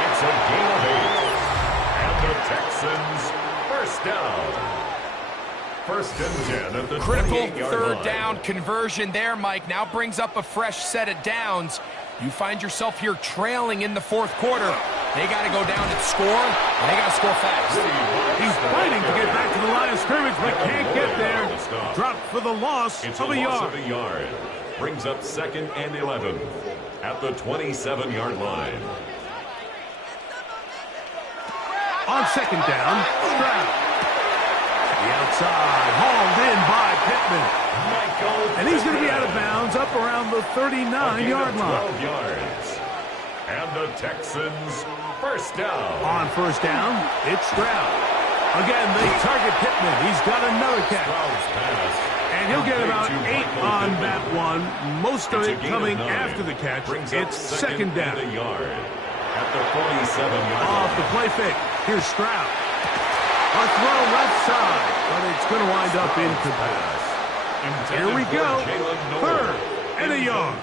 It's a gain of 8. And the Texans first down. First and 10 at the Critical 28-yard third line. down conversion there, Mike. Now brings up a fresh set of downs. You find yourself here trailing in the fourth quarter. They got to go down and score, and they got to score fast. He's fighting to get back to the line of scrimmage, but can't get there. Dropped for the loss It's of a loss yard. of a yard. Brings up second and 11 at the 27-yard line. On second down, Stroud. The outside, hauled in by Pittman. And he's going to be out of bounds up around the 39-yard line. 12 yards. And the Texans first down. On first down, it's Stroud. Again, they target Pittman. He's got another catch. Stroud's pass. And he'll get about 8 on that one. Most of It's a it gain coming of 9. after the catch. Brings up It's second down. and a yard at the 47-yard Off the line. play fake. Here's Stroud. A throw left side, but it's going to wind up incomplete. Here we go. Third and a yard.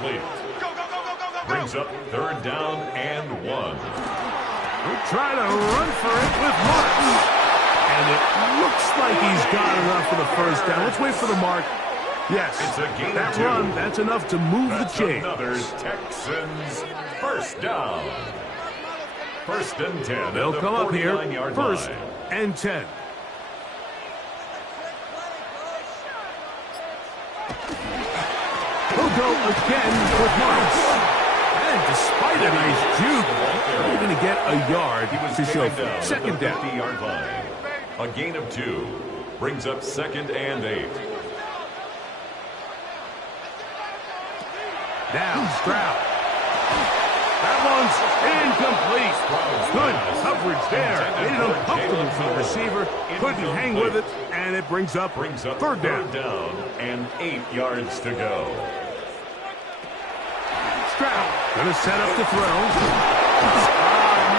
Brings up third down and 1. We'll try to run for it with Martin. And it looks like he's got enough for the first down. Let's wait for the mark. Yes, It's a gain of that 2. run, that's enough to move That's the chains. another Texans first down. First and 10. They'll at the come up here, 49-yard first line. and 10. He'll go again with Marks. And despite a nice juke, they're going to get a yard He was to show taken down for second at the down. 50-yard line. A gain of 2. Brings up second and 8. Now Stroud. That one's incomplete. Good coverage there. Made it uncomfortable for the receiver. Couldn't hang with it, and it brings up third down. And 8 yards to go. Stroud going to set up to throw.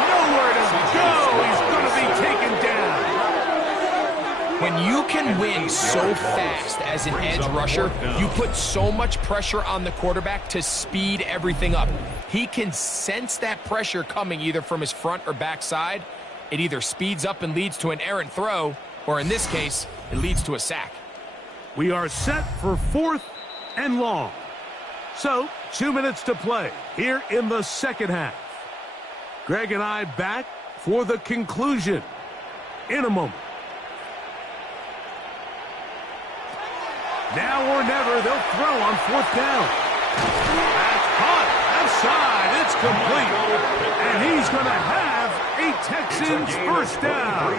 Nowhere to go. He's going to be taken down. When you can win so fast as an edge rusher, you put so much pressure on the quarterback to speed everything up. He can sense that pressure coming either from his front or back side. It either speeds up and leads to an errant throw, or in this case, it leads to a sack. We are set for fourth and long. So, 2 minutes to play here in the second half. Greg and I back for the conclusion in a moment. Now or never, they'll throw on fourth down. That's caught. Outside, it's complete. And he's going to have a Texans first down.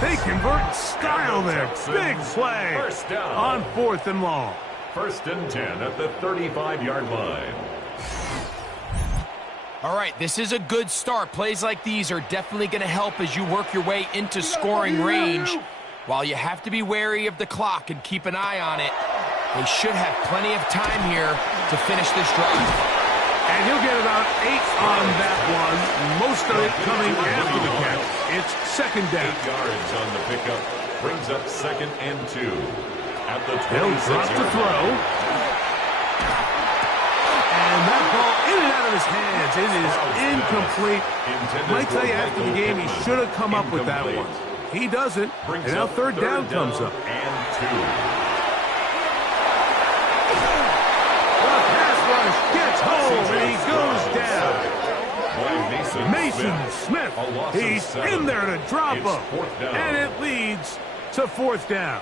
They convert in style there. Big play on 4th and long. 1st and 10 at the 35-yard line. All right, this is a good start. Plays like these are definitely going to help as you work your way into scoring range. While you have to be wary of the clock and keep an eye on it, they should have plenty of time here to finish this drive. And he'll get about 8 on that one, most of it coming after the catch. It's 2nd down. 8 yards on the pickup brings up 2nd and 2 at the 26-yard line. He'll drop to throw. And that ball in and out of his hands. It is incomplete. Might tell you after the game he should have come up with that one. He doesn't, and now 3rd down comes up. And 2. The pass rush gets home, and he goes down. Mason Smith, he's in there to drop him, and it leads to 4th down.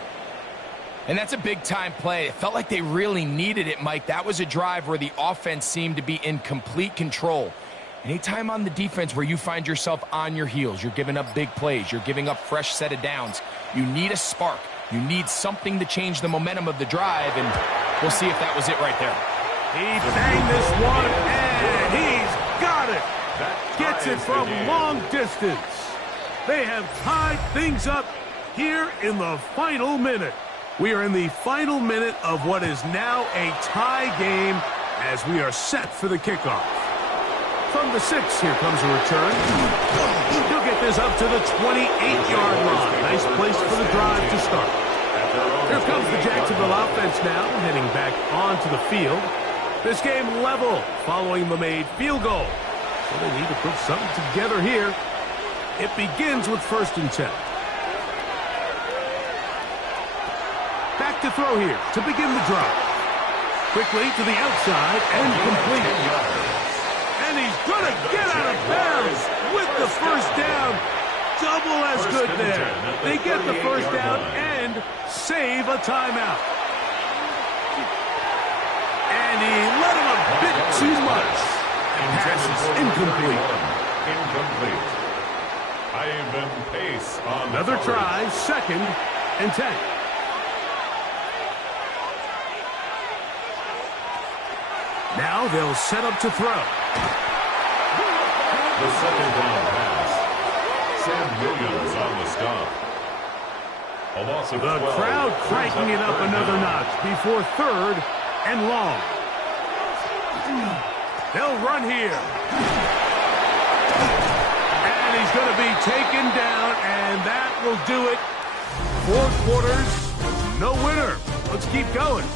And that's a big-time play. It felt like they really needed it, Mike. That was a drive where the offense seemed to be in complete control. Anytime on the defense where you find yourself on your heels, you're giving up big plays, you're giving up fresh set of downs, you need a spark. You need something to change the momentum of the drive, and we'll see if that was it right there. He banged this one, and he's got it. Gets it from long distance. They have tied things up here in the final minute. We are in the final minute of what is now a tie game as we are set for the kickoff. From the 6, here comes a return. He'll get this up to the 28-yard line. Nice place for the drive to start. Here comes the Jacksonville offense now, heading back onto the field. This game level following the made field goal. So they need to put something together here. It begins with 1st and 10. Back to throw here to begin the drive. Quickly to the outside and complete. And he's going to get out of bounds with the 1st down. Double as good there. They get the 1st down and save a timeout. And he let him a bit too much. And pass is incomplete. Ivan Pace on another try, 2nd and 10. Now they'll set up to throw. The 2nd down pass. Sam Williams on the stop. A loss of 12. The crowd cranking it up another notch before 3rd and long. They'll run here. And he's going to be taken down, and that will do it. 4 quarters, no winner. Let's keep going.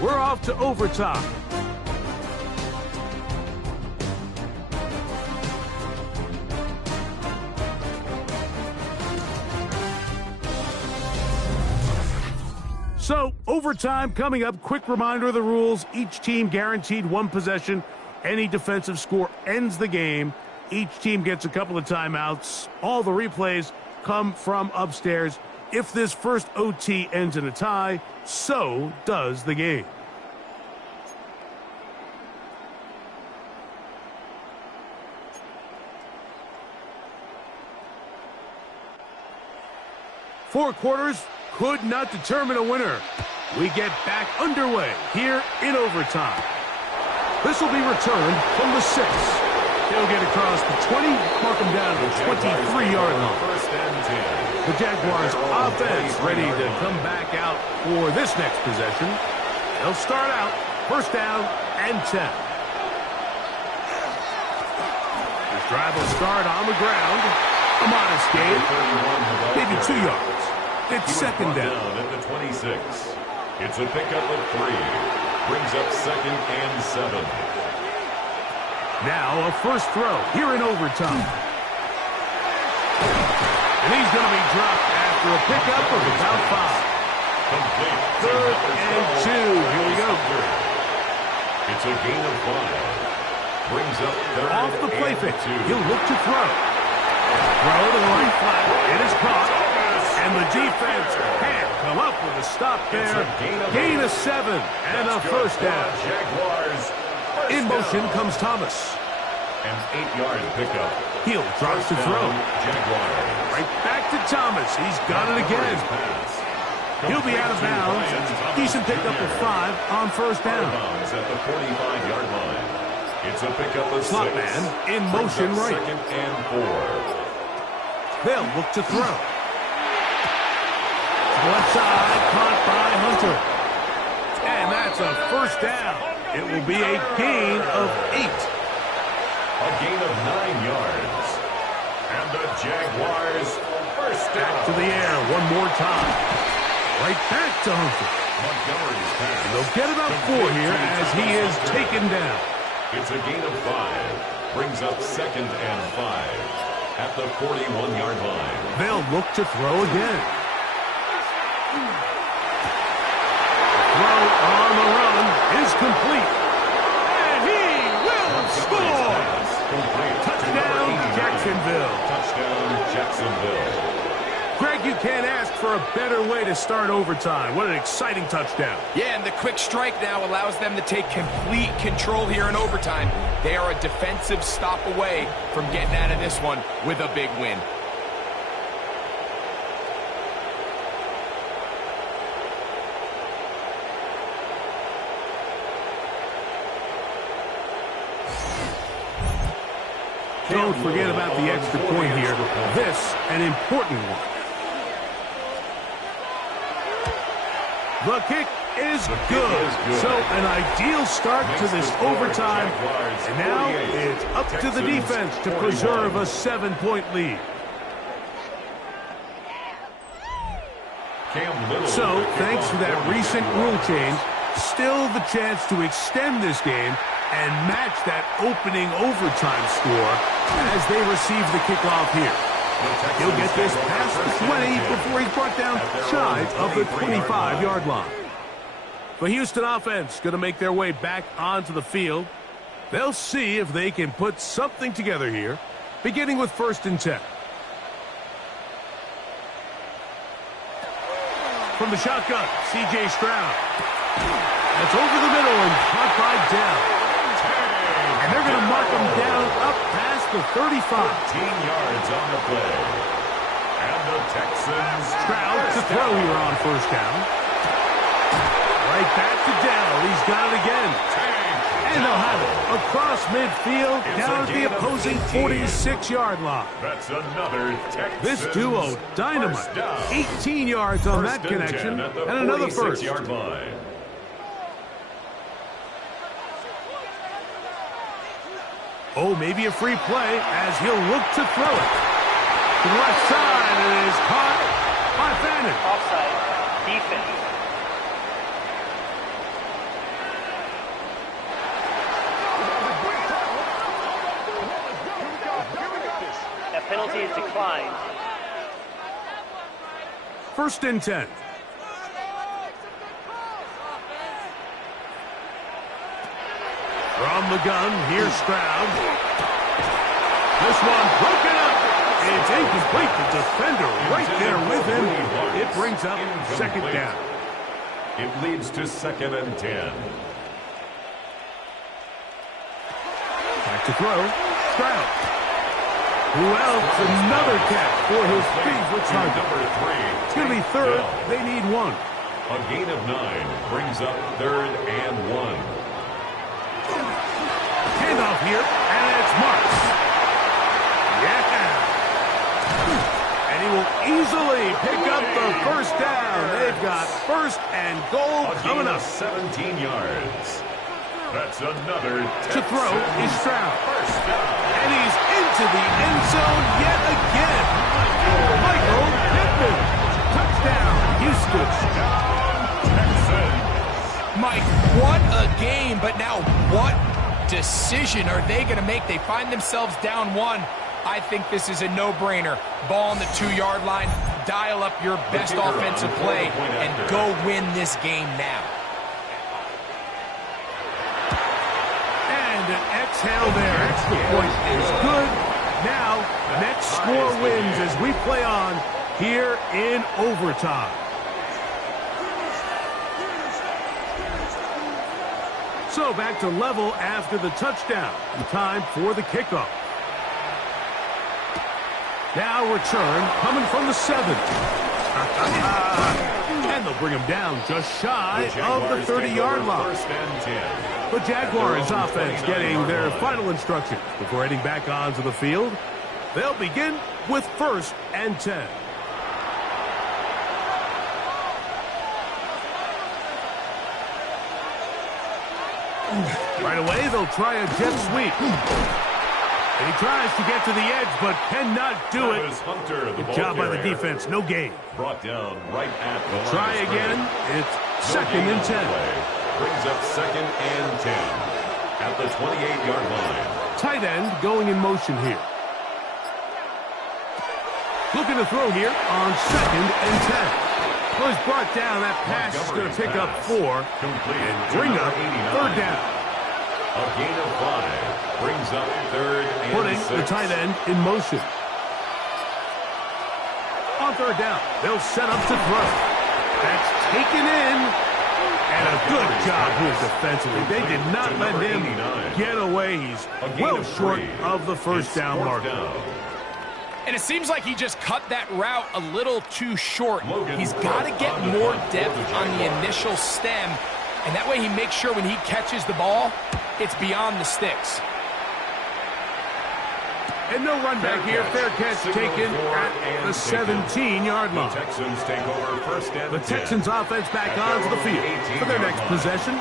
We're off to overtime. So, overtime coming up. Quick reminder of the rules. Each team guaranteed 1 possession. Any defensive score ends the game. Each team gets a couple of timeouts. All the replays come from upstairs. If this first OT ends in a tie, so does the game. Four quarters could not determine a winner. We get back underway here in overtime. This will be returned from the 6. He'll get across the 20, mark him down to the 23-yard line. 1st and 10. The Jaguars offense ready to come back out for this next possession. They'll start out 1st down and 10. This drive will start on the ground. A modest gain, maybe 2 yards. It's 2nd down. At the 26. It's a pickup of 3. Brings up 2nd and 7. Now a first throw here in overtime. And he's going to be dropped after a pickup of about 5. Complete. 3rd and 2. Here we go. It's a gain of 5. Brings up 3rd Off the play and fake. 2. He'll look to throw. Throw to the right flat. It is caught. And the defense can't come up with a stop there. Gain of 7 and a 1st down. Jaguars. In motion comes Thomas. An 8-yard pickup. He'll drop to throw. Jaguars. Right back to Thomas. He's got it again. He'll be out of bounds. Decent pickup of 5 on first down. At the 45-yard line. It's a pickup of 6. Slot man in motion right. Second and 4. They'll look to throw. Left side, caught by Hunter. And that's a first down. It will be a gain of 8. A gain of 9 yards. And the Jaguars first down. Back to the air one more time. Right back to Hunter. Montgomery's pass. And they'll get about 4 here as he is taken down. It's a gain of 5. Brings up second and 5 at the 41-yard line. They'll look to throw again. Throw on the run is complete. And he will score! Touchdown, Jacksonville. Touchdown, Jacksonville. Greg, you can't ask for a better way to start overtime. What an exciting touchdown. Yeah, and the quick strike now allows them to take complete control here in overtime. They are a defensive stop away from getting out of this one with a big win. Don't forget about the extra point here. This, an important one. The kick is good. So an ideal start to this overtime. And now it's up to the defense to preserve a 7-point lead. So, thanks to that recent rule change, still the chance to extend this game and match that opening overtime score as they receive the kickoff here. He'll get this past the 20 before he's brought down shy of the 25-yard line. The Houston offense going to make their way back onto the field. They'll see if they can put something together here, beginning with 1st and 10. From the shotgun, C.J. Stroud. That's over the middle and caught by Dell. And they're going to mark him down up past the 35. 15 yards on the play. And the Texans. Stroud to throw here on 1st down. Right back to Dell. He's got it again. And they'll have it across midfield down at the opposing 46-yard line. That's another Texans. This duo, dynamite. 18 yards on that connection and another first. Yard line. Oh, maybe a free play as he'll look to throw it. To the left side, and it is caught by Fannin. Offside. Defense. That penalty is declined. 1st and 10. From the gun, here's Stroud. This one broken up. It's incomplete. The defender right there with him. It brings up 2nd down. It leads to 2nd and 10. Back to throw. Stroud. Who else? Another catch for his favorite target. It's going to be 3rd. They need 1. A gain of 9 brings up 3rd and 1. Handoff here, and it's Marks. Yeah. And he will easily pick up the 1st down. They've got 1st and goal coming up. 17 yards. That's another To throw is Stroud. First down. And he's into the end zone yet again. Michael Pittman. Touchdown, Houston. Mike, what a game, but now what decision are they going to make? They find themselves down 1. I think this is a no-brainer. Ball on the 2-yard line, dial up your best offensive play, and go win this game now. And an exhale there. Extra point is good. Now, next score wins as we play on here in overtime. So back to level after the touchdown. Time for the kickoff. Now return coming from the 7. And they'll bring him down just shy of the 30-yard line. First and 10. The Jaguars offense getting their final instructions before heading back onto the field. They'll begin with 1st and 10. Right away, they'll try a jet sweep. And he tries to get to the edge, but cannot do it. Hunter, Good job by the defense. No gain. Brought down right at the line. Try again. It's 2nd and 10. Brings up 2nd and 10 at the 28-yard line. Tight end going in motion here. Looking to throw here on 2nd and 10. Well, he's brought down. That pass is going to pick up 4 and bring up 3rd down. A gain of 5 brings up 3rd and Putting 6. the tight end in motion. On 3rd down, they'll set up to throw. That's taken in. And a good job here defensively. They did not let him get away. He's well short of the 1st down marker. And it seems like he just cut that route a little too short. He's got to get more depth on the initial stem, and that way he makes sure when he catches the ball, it's beyond the sticks. And no run back here. Fair catch taken at the 17-yard line. The Texans take over 1st and 10. The Texans offense back onto the field for their next possession.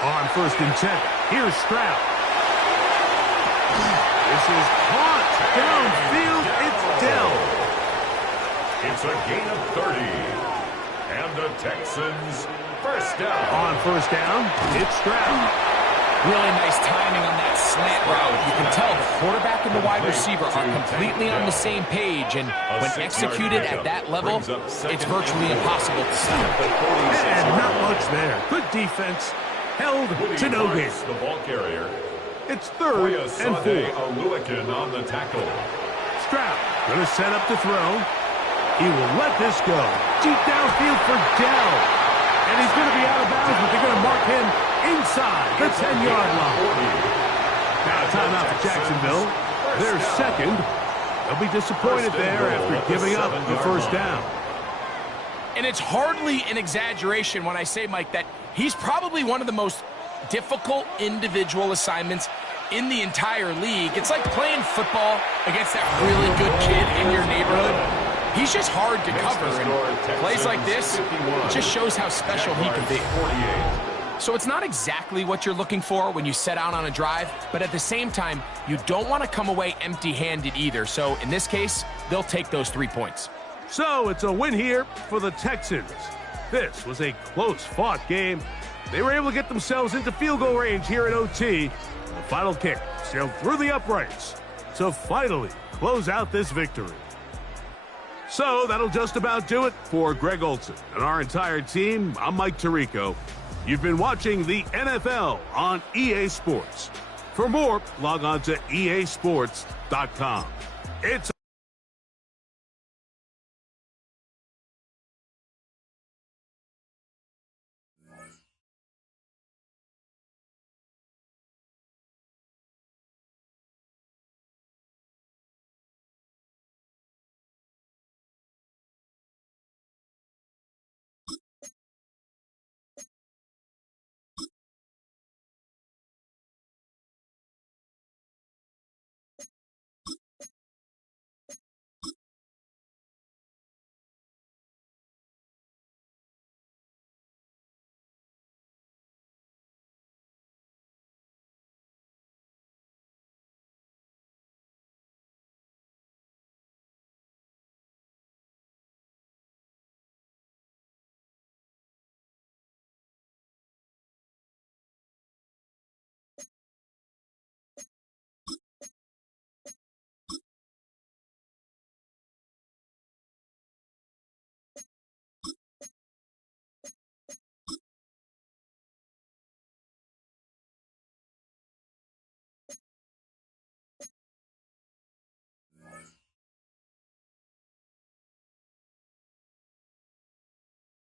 On 1st and 10, here's Stroud. This is caught downfield. It's Dell. It's a gain of 30. And the Texans 1st down. On 1st down, it's Stroud. Really nice timing on that slant route. You can tell the quarterback and the wide receiver are completely on the same page, and when executed at that level, it's virtually impossible to stop. And not much there. Good defense. Held to no gain. The ball carrier. It's 3rd and 4. Aluakin on the tackle. Stroud going to set up to throw. He will let this go. Deep downfield for Dell. And he's going to be out of bounds, but they're going to mark him inside the 10-yard line. Now a timeout for Jacksonville. They're 2nd. They'll be disappointed there after giving up the 1st down. And it's hardly an exaggeration when I say, Mike, that he's probably one of the most difficult individual assignments in the entire league. It's like playing football against that really good kid in your neighborhood. He's just hard to cover, and plays like this, it just shows how special he can be. So it's not exactly what you're looking for when you set out on a drive, but at the same time, you don't want to come away empty-handed either. So in this case, they'll take those 3 points. So it's a win here for the Texans. This was a close-fought game. They were able to get themselves into field goal range here at OT. The final kick sailed through the uprights to finally close out this victory. So that'll just about do it for Greg Olson and our entire team. I'm Mike Tirico. You've been watching the NFL on EA Sports. For more, log on to easports.com. It's